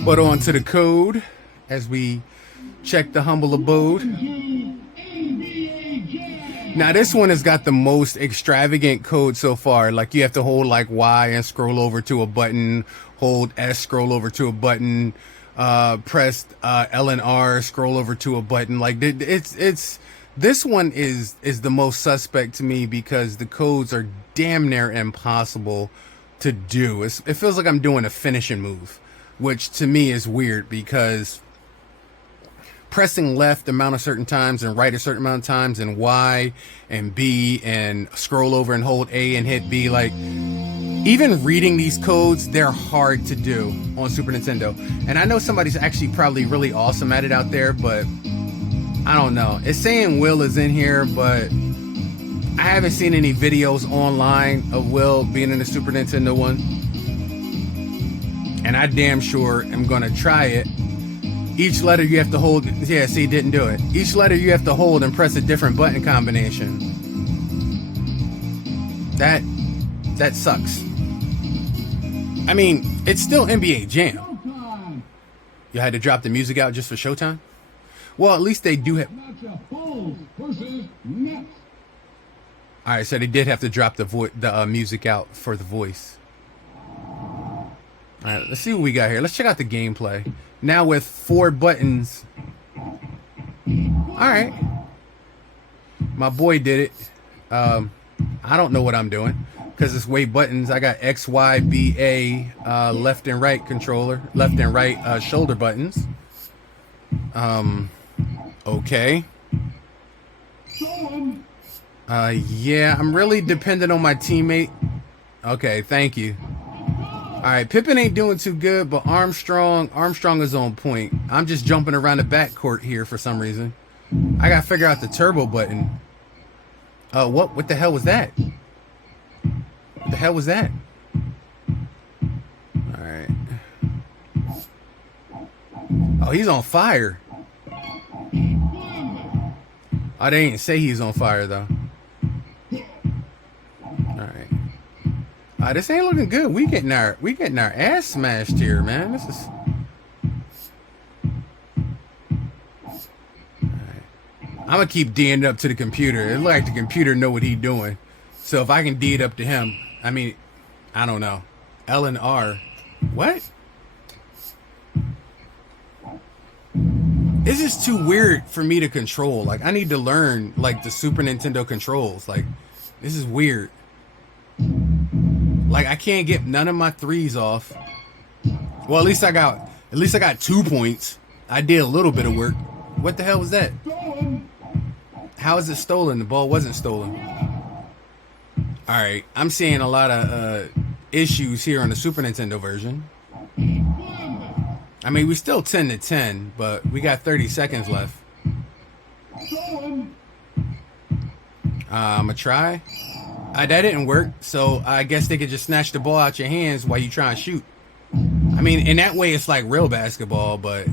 But on to the code as we check the humble abode. Now this one has got the most extravagant code so far. Like, you have to hold like Y and scroll over to a button, hold S, scroll over to a button, press L and R, scroll over to a button. Like, it's this one is the most suspect to me because the codes are damn near impossible to do. It feels like I'm doing a finishing move, which to me is weird because pressing left amount of certain times and right a certain amount of times and Y and B and scroll over and hold A and hit B, like, even reading these codes, they're hard to do on Super Nintendo. And I know somebody's actually probably really awesome at it out there, but I don't know. It's saying Will is in here, but I haven't seen any videos online of Will being in the Super Nintendo one. And I damn sure am gonna try it. Each letter you have to hold. Yeah, see, didn't do it. Each letter you have to hold and press a different button combination. That sucks. I mean, it's still NBA Jam. Showtime. You had to drop the music out just for Showtime? Well, at least they do have. Matchup Bulls versus Nets. All right, so they did have to drop the music out for the voice. All right, let's see what we got here. Let's check out the gameplay. Now with 4 buttons. All right. My boy did it. I don't know what I'm doing because it's way buttons. I got X, Y, B, A, left and right controller, left and right shoulder buttons. Okay. Yeah, I'm really dependent on my teammate. Okay, thank you. All right, Pippen ain't doing too good, but Armstrong is on point. I'm just jumping around the backcourt here for some reason. I gotta figure out the turbo button. What the hell was that? What the hell was that? All right. Oh, he's on fire. Oh, they didn't say he's on fire though. All right. This ain't looking good. We getting our ass smashed here, man. This is. I'm gonna keep D'ing it up to the computer. It look like the computer know what he's doing. So if I can D it up to him, I mean, I don't know. L and R. What? This is too weird for me to control. Like, I need to learn like the Super Nintendo controls. Like, this is weird. Like, I can't get none of my threes off. Well, at least I got 2 points. I did a little bit of work. What the hell was that? How is it stolen? The ball wasn't stolen. All right, I'm seeing a lot of issues here on the Super Nintendo version. I mean, we still 10-10, but we got 30 seconds left. I'ma try. That didn't work, so I guess they could just snatch the ball out your hands while you try and shoot. I mean, in that way, it's like real basketball, but...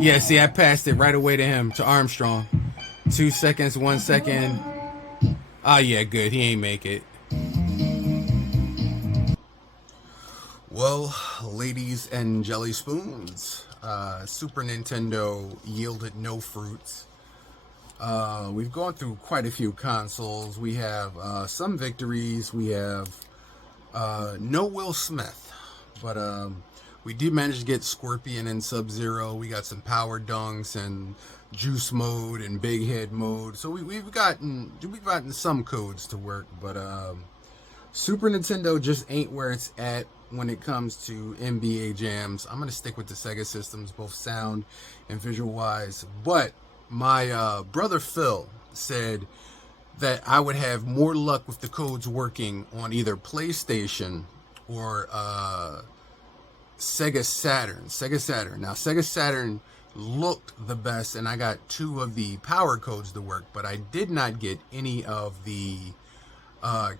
Yeah, see, I passed it right away to him, to Armstrong. 2 seconds, 1 second. Oh, yeah, good. He ain't make it. Well, ladies and jelly spoons, Super Nintendo yielded no fruits. We've gone through quite a few consoles. We have some victories. We have no Will Smith, but we did manage to get Scorpion and Sub-Zero. We got some Power Dunks and Juice Mode and Big Head Mode. So we've gotten some codes to work, but Super Nintendo just ain't where it's at when it comes to NBA jams. I'm gonna stick with the Sega systems, both sound and visual wise. But my brother Phil said that I would have more luck with the codes working on either PlayStation or Sega Saturn. Now, Sega Saturn looked the best, and I got 2 of the power codes to work, but I did not get any of the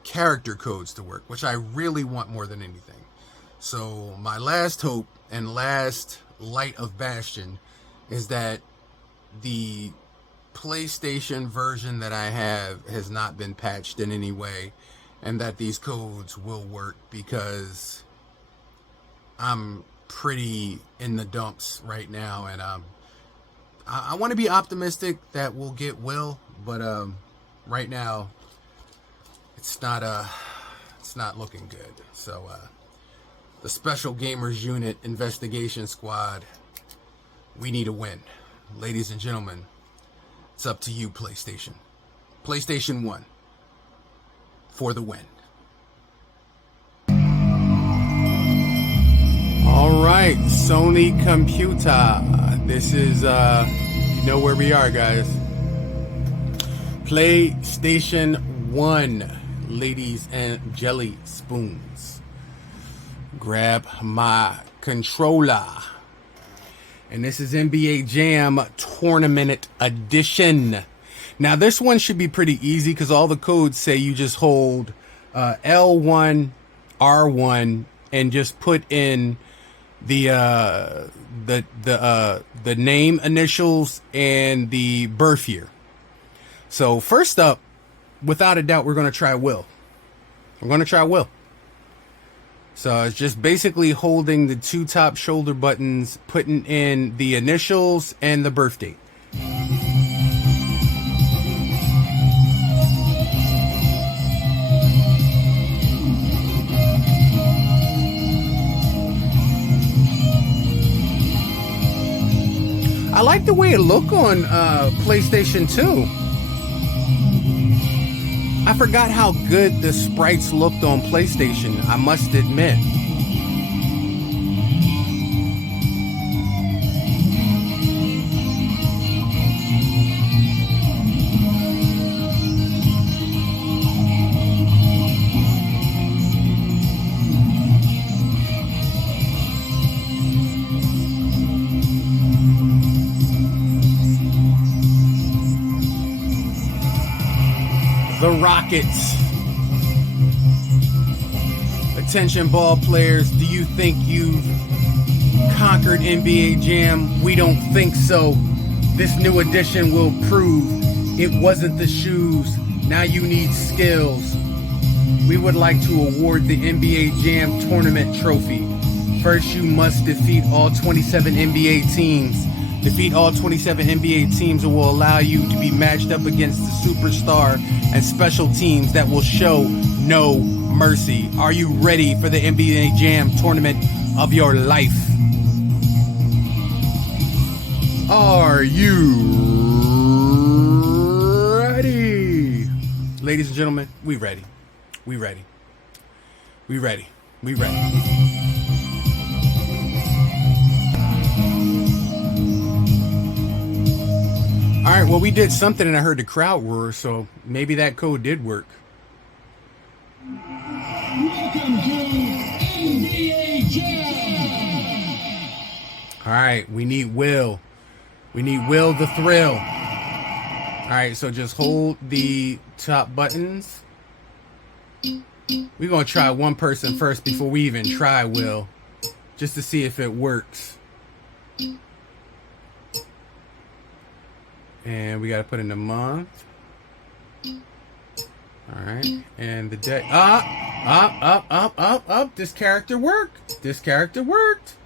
character codes to work, which I really want more than anything. So my last hope and last light of bastion is that the PlayStation version that I have has not been patched in any way, and that these codes will work, because I'm pretty in the dumps right now, and I want to be optimistic that we'll get Will, but right now it's not looking good. So the Special Gamers Unit Investigation Squad, we need a win. Ladies and gentlemen, it's up to you, PlayStation. PlayStation 1 for the win. All right, Sony Computer. This is, you know where we are, guys. PlayStation 1, ladies and jelly spoons. Grab my controller. And this is NBA Jam Tournament Edition. Now, this one should be pretty easy because all the codes say you just hold L1, R1, and just put in the name, initials, and the birth year. So first up, without a doubt, we're going to try Will. We're going to try Will. So it's just basically holding the two top shoulder buttons, putting in the initials and the birth date. I like the way it looked on PlayStation 2. I forgot how good the sprites looked on PlayStation, I must admit. The Rockets. Attention ball players, do you think you've conquered NBA Jam? We don't think so. This new edition will prove it wasn't the shoes. Now you need skills. We would like to award the NBA Jam Tournament Trophy. First, you must defeat all 27 NBA teams. Defeat all 27 NBA teams will allow you to be matched up against the superstar and special teams that will show no mercy. Are you ready for the NBA Jam tournament of your life? Are you ready? Ladies and gentlemen, we ready. We ready. We ready. We ready. All right, well, we did something and I heard the crowd roar, so maybe that code did work. Welcome to NBA Jam. All right, we need Will. We need Will the Thrill. All right, so just hold the top buttons. We're going to try one person first before we even try Will, just to see if it works. And we got to put in the month. All right. And the day. Up. This character worked. This character worked.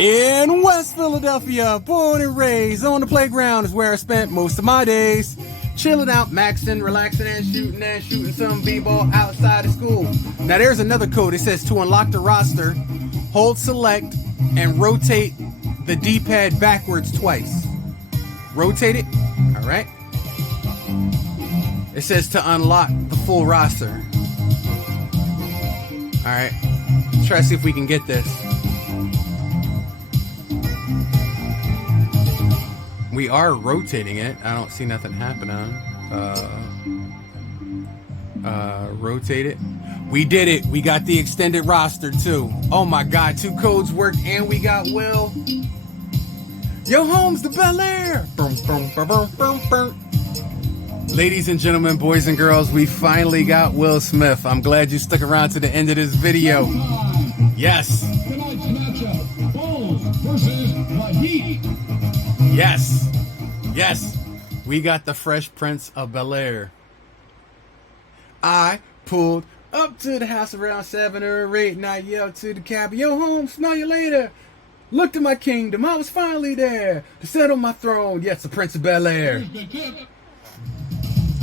In West Philadelphia, born and raised on the playground is where I spent most of my days. Chilling out, maxing, relaxing, and shooting some b-ball outside of school. Now there's another code. It says to unlock the roster, hold select and rotate the D-pad backwards twice. Rotate it. All right. It says to unlock the full roster. All right. Let's try to see if we can get this. We are rotating it. I don't see nothing happening. Rotate it. We did it. We got the extended roster too. Oh my God, 2 codes worked and we got Will. Yo, home's the Bel Air. Ladies and gentlemen, boys and girls, we finally got Will Smith. I'm glad you stuck around to the end of this video. Yes. Tonight's matchup, Bulls versus the Heat. Yes. Yes. We got the Fresh Prince of Bel Air. I pulled up to the house around 7 or 8 and I yelled to the cab, yo, home, smell you later. Looked at my kingdom, I was finally there to sit on my throne. Yes, the Prince of Bel Air.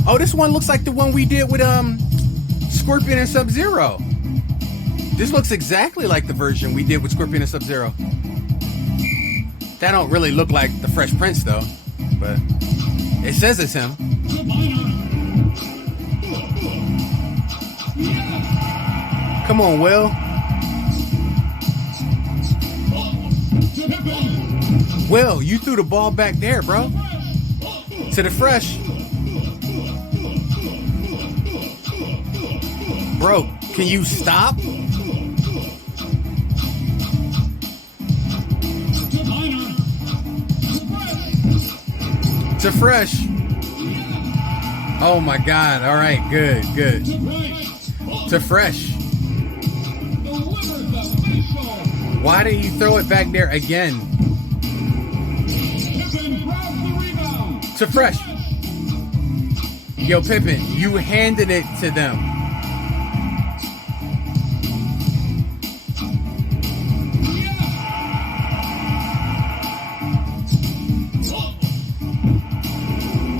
Oh, this one looks like the one we did with Scorpion and Sub-Zero. This looks exactly like the version we did with Scorpion and Sub-Zero. That don't really look like the Fresh Prince though, but it says it's him. Come on, Will. Will, you threw the ball back there, bro. To the Fresh. Bro, can you stop? To fresh. Oh my God. All right. Good. Good. To fresh. Why did he throw it back there again? To fresh. Yo, Pippin, you handed it to them.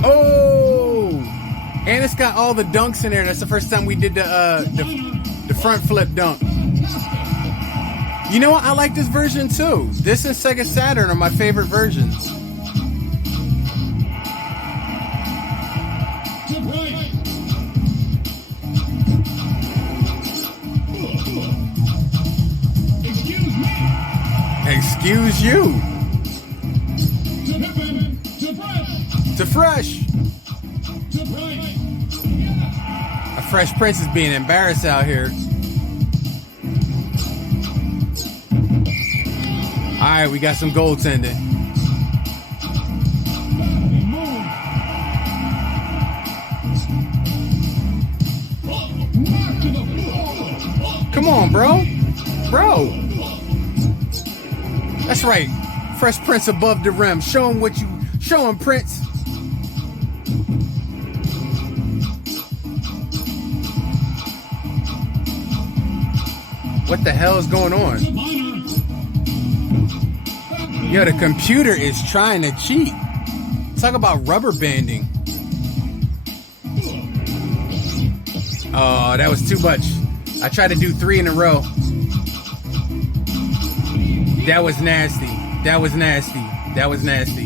Oh! And it's got all the dunks in there. That's the first time we did the front flip dunk. You know what? I like this version too. This and Sega Saturn are my favorite versions. Excuse you. To fresh. A Fresh Prince is being embarrassed out here. Alright, we got some goaltending. Come on, bro. Bro. That's right. Fresh Prince above the rim. Show him what you... Show him, Prince. What the hell is going on? Yo, the computer is trying to cheat. Talk about rubber banding. Oh, that was too much. I tried to do 3 in a row. That was nasty. That was nasty. That was nasty.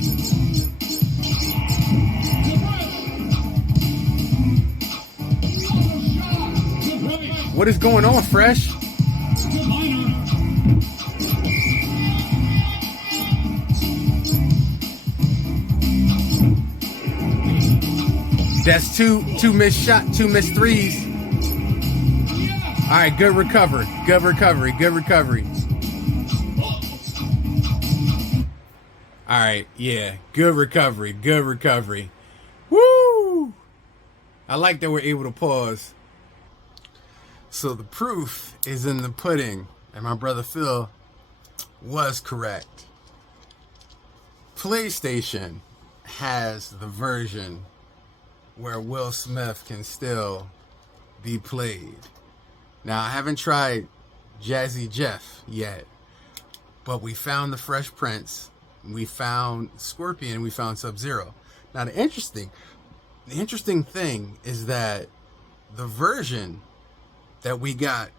What is going on, Fresh? That's two missed threes. All right, good recovery. Good recovery. Good recovery. All right, yeah, good recovery. Good recovery. Woo! I like that we're able to pause. So the proof is in the pudding, and my brother Phil was correct. PlayStation has the version where Will Smith can still be played. Now, I haven't tried Jazzy Jeff yet, but we found the Fresh Prince, we found Scorpion, we found Sub-Zero. Now, the interesting thing is that the version that we got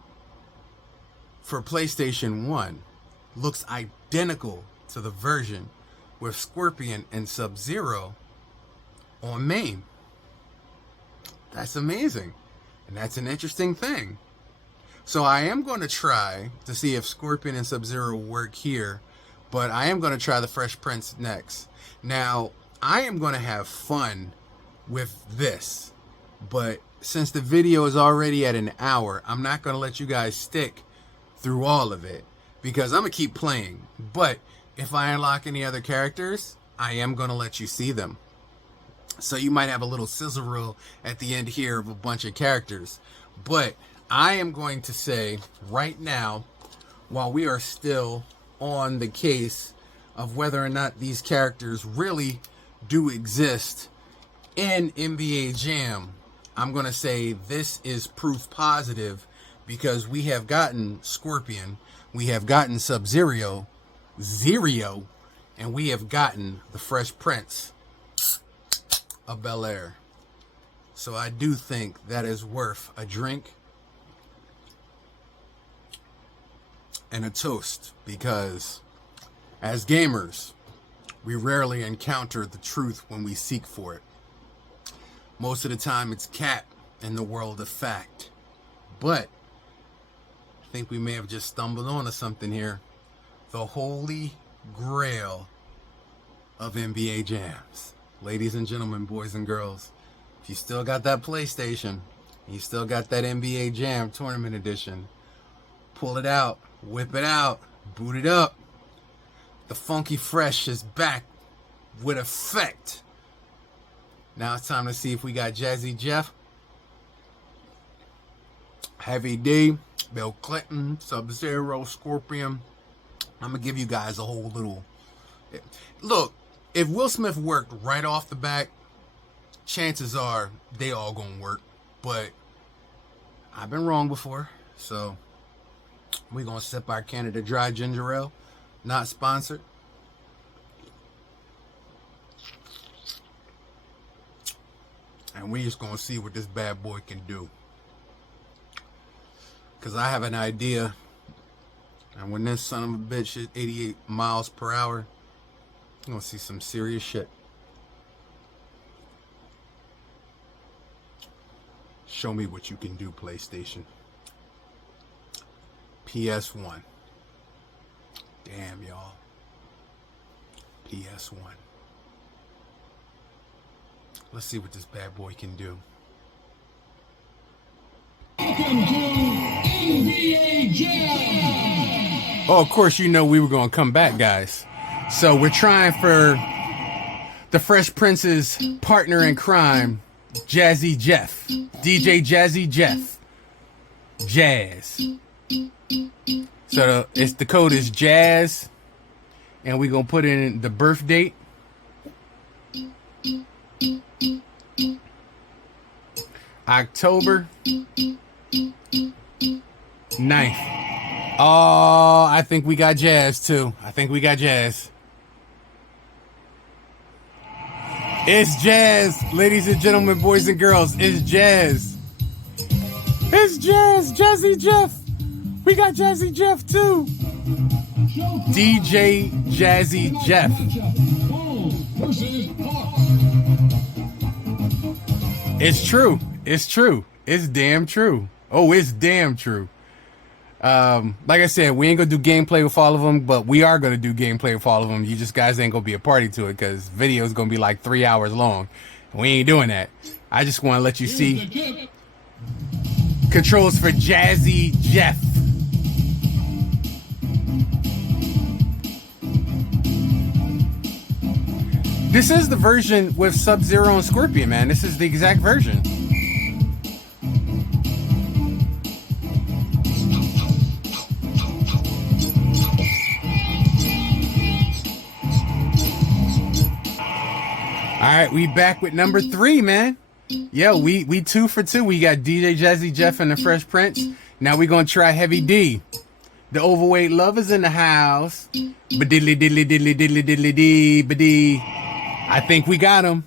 for PlayStation 1 looks identical to the version with Scorpion and Sub-Zero on MAME. That's amazing. And that's an interesting thing. So I am going to try to see if Scorpion and Sub-Zero work here, but I am going to try the Fresh Prince next. Now, I am going to have fun with this, but since the video is already at an hour, I'm not going to let you guys stick through all of it because I'm going to keep playing. But if I unlock any other characters, I am going to let you see them. So you might have a little sizzle reel at the end here of a bunch of characters. But I am going to say right now, while we are still on the case of whether or not these characters really do exist in NBA Jam, I'm going to say this is proof positive because we have gotten Scorpion, we have gotten Sub-Zero, and we have gotten the Fresh Prince of Bel-Air. So I do think that is worth a drink and a toast because as gamers, we rarely encounter the truth when we seek for it. Most of the time it's cap in the world of fact. But I think we may have just stumbled onto something here. The holy grail of NBA jams. Ladies and gentlemen, boys and girls, if you still got that PlayStation, you still got that NBA Jam Tournament Edition, pull it out, whip it out, boot it up. The Funky Fresh is back with effect Now it's time to see if we got Jazzy Jeff, Heavy D, Bill Clinton, Sub-Zero, Scorpion. I'm going to give you guys a whole little... Look, if Will Smith worked right off the bat, chances are they all going to work. But I've been wrong before. So we're going to sip our Canada Dry Ginger Ale. Not sponsored. And we just going to see what this bad boy can do. Because I have an idea. And when this son of a bitch is 88 miles per hour, I'm going to see some serious shit. Show me what you can do, PlayStation. PS1. Damn, y'all. PS1. Let's see what this bad boy can do. Welcome to NBA Jam. Oh, of course, you know we were going to come back, guys. So we're trying for the Fresh Prince's partner in crime, Jazzy Jeff. DJ Jazzy Jeff. Jazz. So the code is Jazz. And we're going to put in the birth date. October 9th. Oh, I think we got Jazz too. I think we got Jazz. It's Jazz, ladies and gentlemen, boys and girls. It's Jazz. It's Jazz, Jazzy Jeff. We got Jazzy Jeff too. DJ Jazzy Jeff. It's true. It's true. It's damn true. Oh, it's damn true. Like I said, we ain't gonna do gameplay with all of them, but we are gonna do gameplay with all of them. You just guys ain't gonna be a party to it because video is gonna be like 3 hours long. We ain't doing that. I just want to let you see controls for Jazzy Jeff. This is the version with Sub-Zero and Scorpion, man. This is the exact version. All right, we back with number 3, man. Yo, we 2 for 2. We got DJ Jazzy Jeff and the Fresh Prince. Now we gonna try Heavy D. The overweight lovers in the house. Ba-diddly diddly diddly diddly diddly dee ba-dee. I think we got him.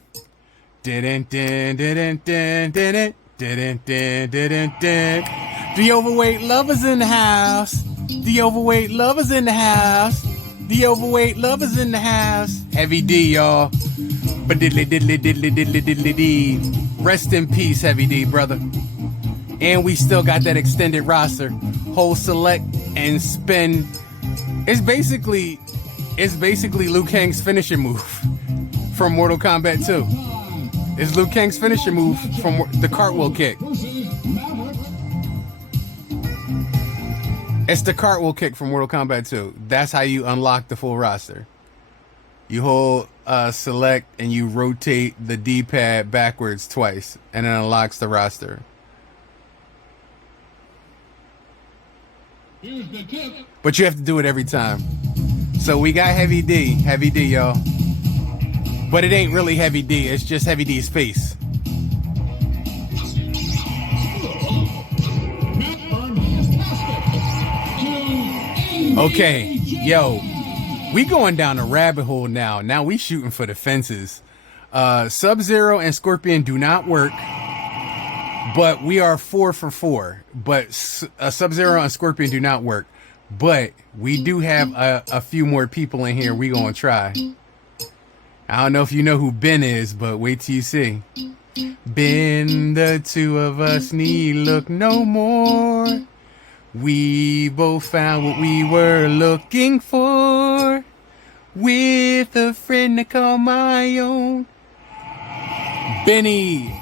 The overweight lovers in the house. The overweight lovers in the house. The overweight lovers in the house. Heavy D, y'all. But diddly diddly diddly diddly diddly dee. Rest in peace, Heavy D, brother. And we still got that extended roster. Hold select and spin. It's basically Liu Kang's finishing move from Mortal Kombat 2. It's Liu Kang's finishing move from the cartwheel kick. It's the cartwheel kick from Mortal Kombat 2. That's how you unlock the full roster. You hold select and you rotate the D-pad backwards twice and it unlocks the roster. But you have to do it every time. So we got Heavy D, y'all. But it ain't really Heavy D, it's just Heavy D's face. Okay, yo, we going down a rabbit hole now. Now we shooting for the fences. Sub-Zero and Scorpion do not work, but we are 4 for 4. But Sub-Zero and Scorpion do not work. But we do have a few more people in here we gonna try. I don't know if you know who Ben is, but wait till you see. Ben, the two of us need look no more. We both found what we were looking for. With a friend to call my own. Benny,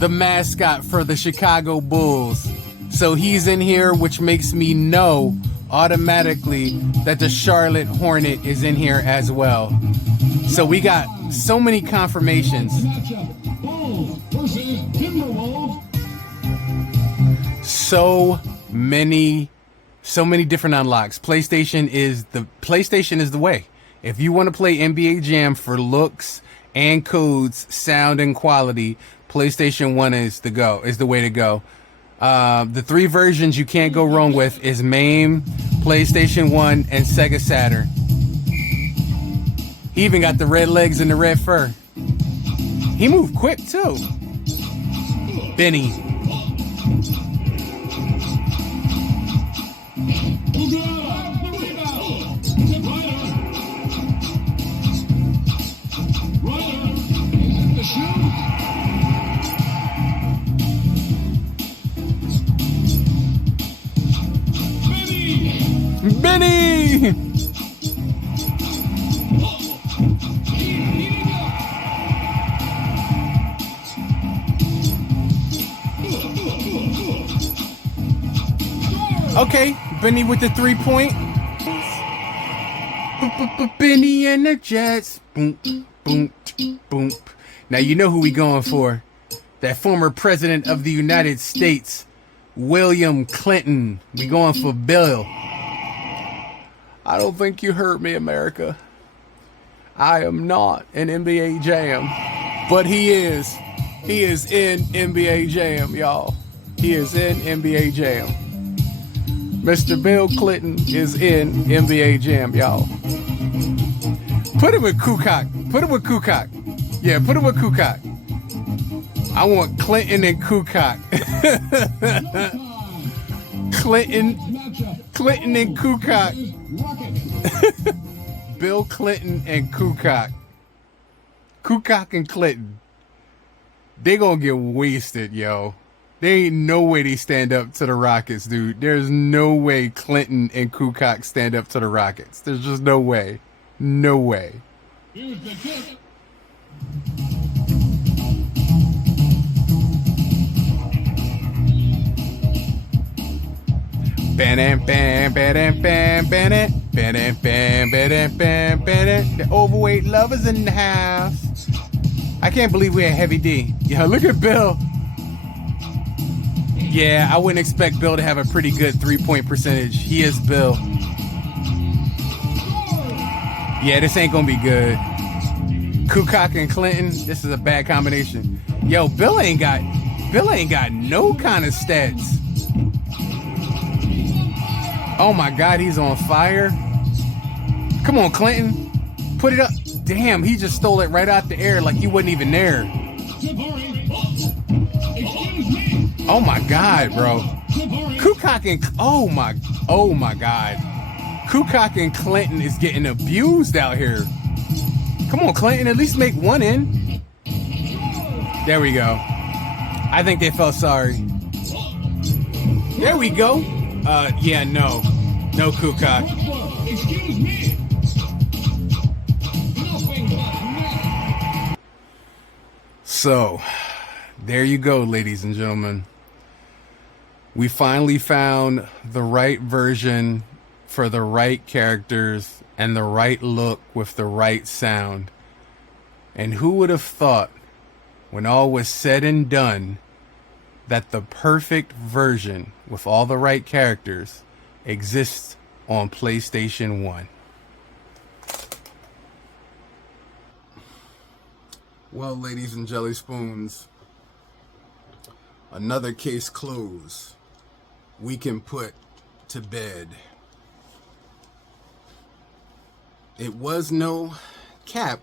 the mascot for the Chicago Bulls. So he's in here, which makes me know automatically that the Charlotte Hornet is in here as well. So we got so many confirmations. Matchup, Bulls versus Timberwolves. So many different unlocks. PlayStation is the way. If you want to play NBA Jam for looks and codes, sound and quality, PlayStation 1 is the way to go. The 3 versions you can't go wrong with is MAME, PlayStation 1, and Sega Saturn. He even got the red legs and the red fur. He moved quick too. Benny. Benny! Okay, Benny with the 3-point. Benny and the Jets. Boom, boom, boom. Now you know who we going for. That former president of the United States, William Clinton. We going for Bill. I don't think you heard me, America. I am not in NBA Jam. But he is. He is in NBA Jam, y'all. He is in NBA Jam. Mr. Bill Clinton is in NBA Jam, y'all. Put him with Kukoc. Put him with Kukoc. Yeah, put him with Kukoc. I want Clinton and Kukoc. Clinton and Kukoc. Bill Clinton and Kukoc. Kukoc and Clinton. They gonna get wasted, yo. There ain't no way they stand up to the Rockets, dude. There's no way Clinton and Kukoc stand up to the Rockets. There's just no way. No way. Here's the tip. Bam, bam, bam, bam, bam, bam, bam, bam, bam, bam, bam. The overweight lovers in the house. I can't believe we had Heavy D. Yo, look at Bill. Yeah, I wouldn't expect Bill to have a pretty good 3-point percentage. He is Bill. Yeah, this ain't gonna be good. Kukoc and Clinton, this is a bad combination. Yo, Bill ain't got no kind of stats. Oh my God, he's on fire. Come on, Clinton. Put it up. Damn, he just stole it right out the air like he wasn't even there. Oh my God, bro. Kukoc and oh my God. Kukoc and Clinton is getting abused out here. Come on, Clinton, at least make one in. There we go. I think they felt sorry. There we go. Yeah, no Kukoc. Excuse me. So, there you go, ladies and gentlemen. We finally found the right version for the right characters and the right look with the right sound. And who would have thought, when all was said and done, that the perfect version with all the right characters exists on PlayStation 1. Well, ladies and jelly spoons, another case closed. We can put to bed. It was no cap,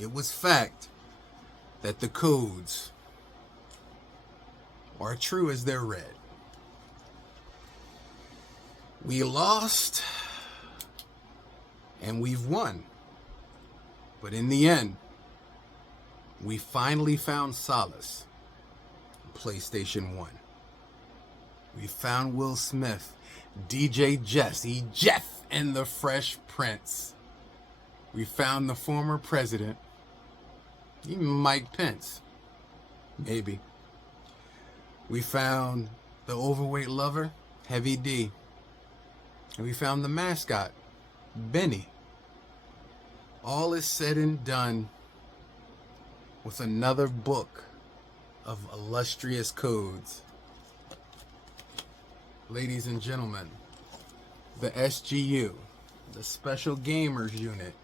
it was fact that the codes are true as they're read. We lost and we've won. But in the end, we finally found solace in PlayStation 1. We found Will Smith, DJ Jesse, Jeff, and the Fresh Prince. We found the former president, even Mike Pence, maybe. We found the overweight lover, Heavy D. And we found the mascot, Benny. All is said and done. with another book of illustrious codes. Ladies and gentlemen, the SGU, the Special Gamers Unit,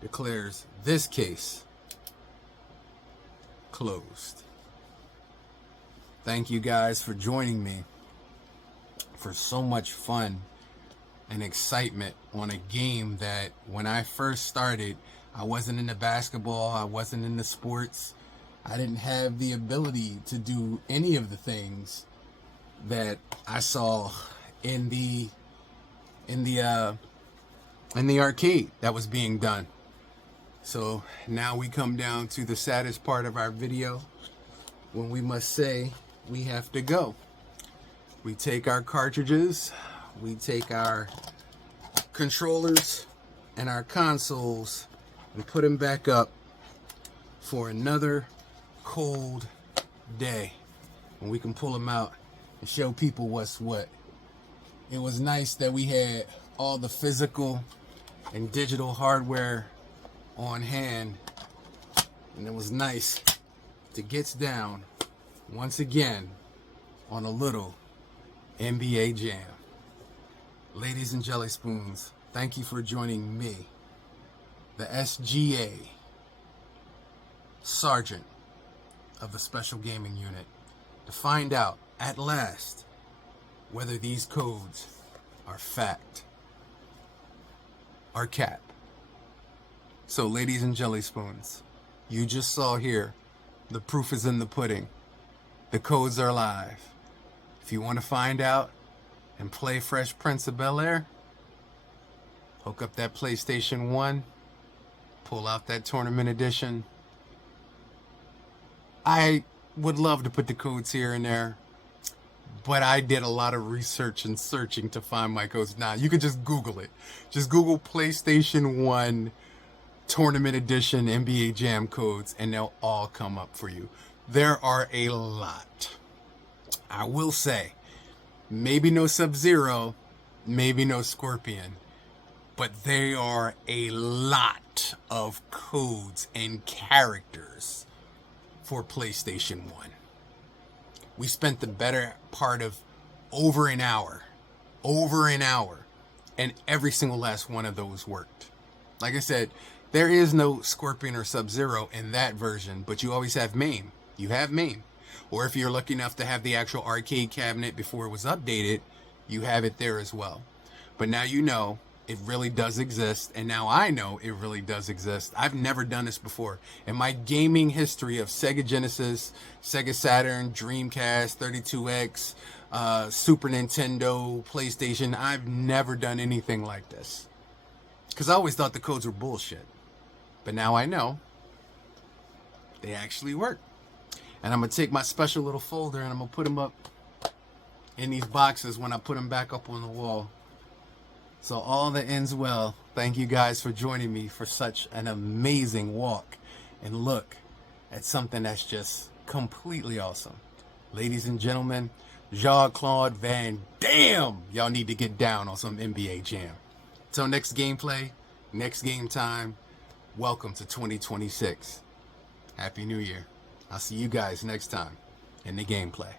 declares this case closed. Thank you guys for joining me for so much fun and excitement on a game that when I first started, I wasn't into basketball, I wasn't into sports, I didn't have the ability to do any of the things that I saw in the arcade that was being done. So now we come down to the saddest part of our video, when we must say we have to go. We take our cartridges, we take our controllers and our consoles and put them back up for another cold day when we can pull them out and show people what's what. It was nice that we had all the physical and digital hardware on hand, and it was nice to get down once again on a little NBA Jam. Ladies and jelly spoons, thank you for joining me, the SGA Sergeant of the Special Gaming Unit, to find out at last whether these codes are fact or cap. So ladies and jelly spoons, you just saw here, the proof is in the pudding. The codes are live. If you want to find out and play Fresh Prince of Bel-Air, hook up that PlayStation 1, pull out that tournament edition. I would love to put the codes here and there, but I did a lot of research and searching to find my codes. Now, you could just Google it. Just Google PlayStation 1 Tournament Edition NBA Jam codes, and they'll all come up for you. There are a lot. I will say, maybe no Sub-Zero, maybe no Scorpion, but there are a lot of codes and characters for PlayStation 1. We spent the better part of over an hour, and every single last one of those worked. Like I said, there is no Scorpion or Sub-Zero in that version, but you always have MAME. You have MAME. Or if you're lucky enough to have the actual arcade cabinet before it was updated, you have it there as well. But now you know it really does exist, and now I know it really does exist. I've never done this before. In my gaming history of Sega Genesis, Sega Saturn, Dreamcast, 32X, Super Nintendo, PlayStation, I've never done anything like this. Because I always thought the codes were bullshit. But now I know they actually work. And I'm going to take my special little folder and I'm going to put them up in these boxes when I put them back up on the wall. So all that ends well. Thank you guys for joining me for such an amazing walk and look at something that's just completely awesome. Ladies and gentlemen, Jean-Claude Van Damme, y'all need to get down on some NBA Jam. Till next gameplay, next game time, welcome to 2026. Happy New Year. I'll see you guys next time in the gameplay.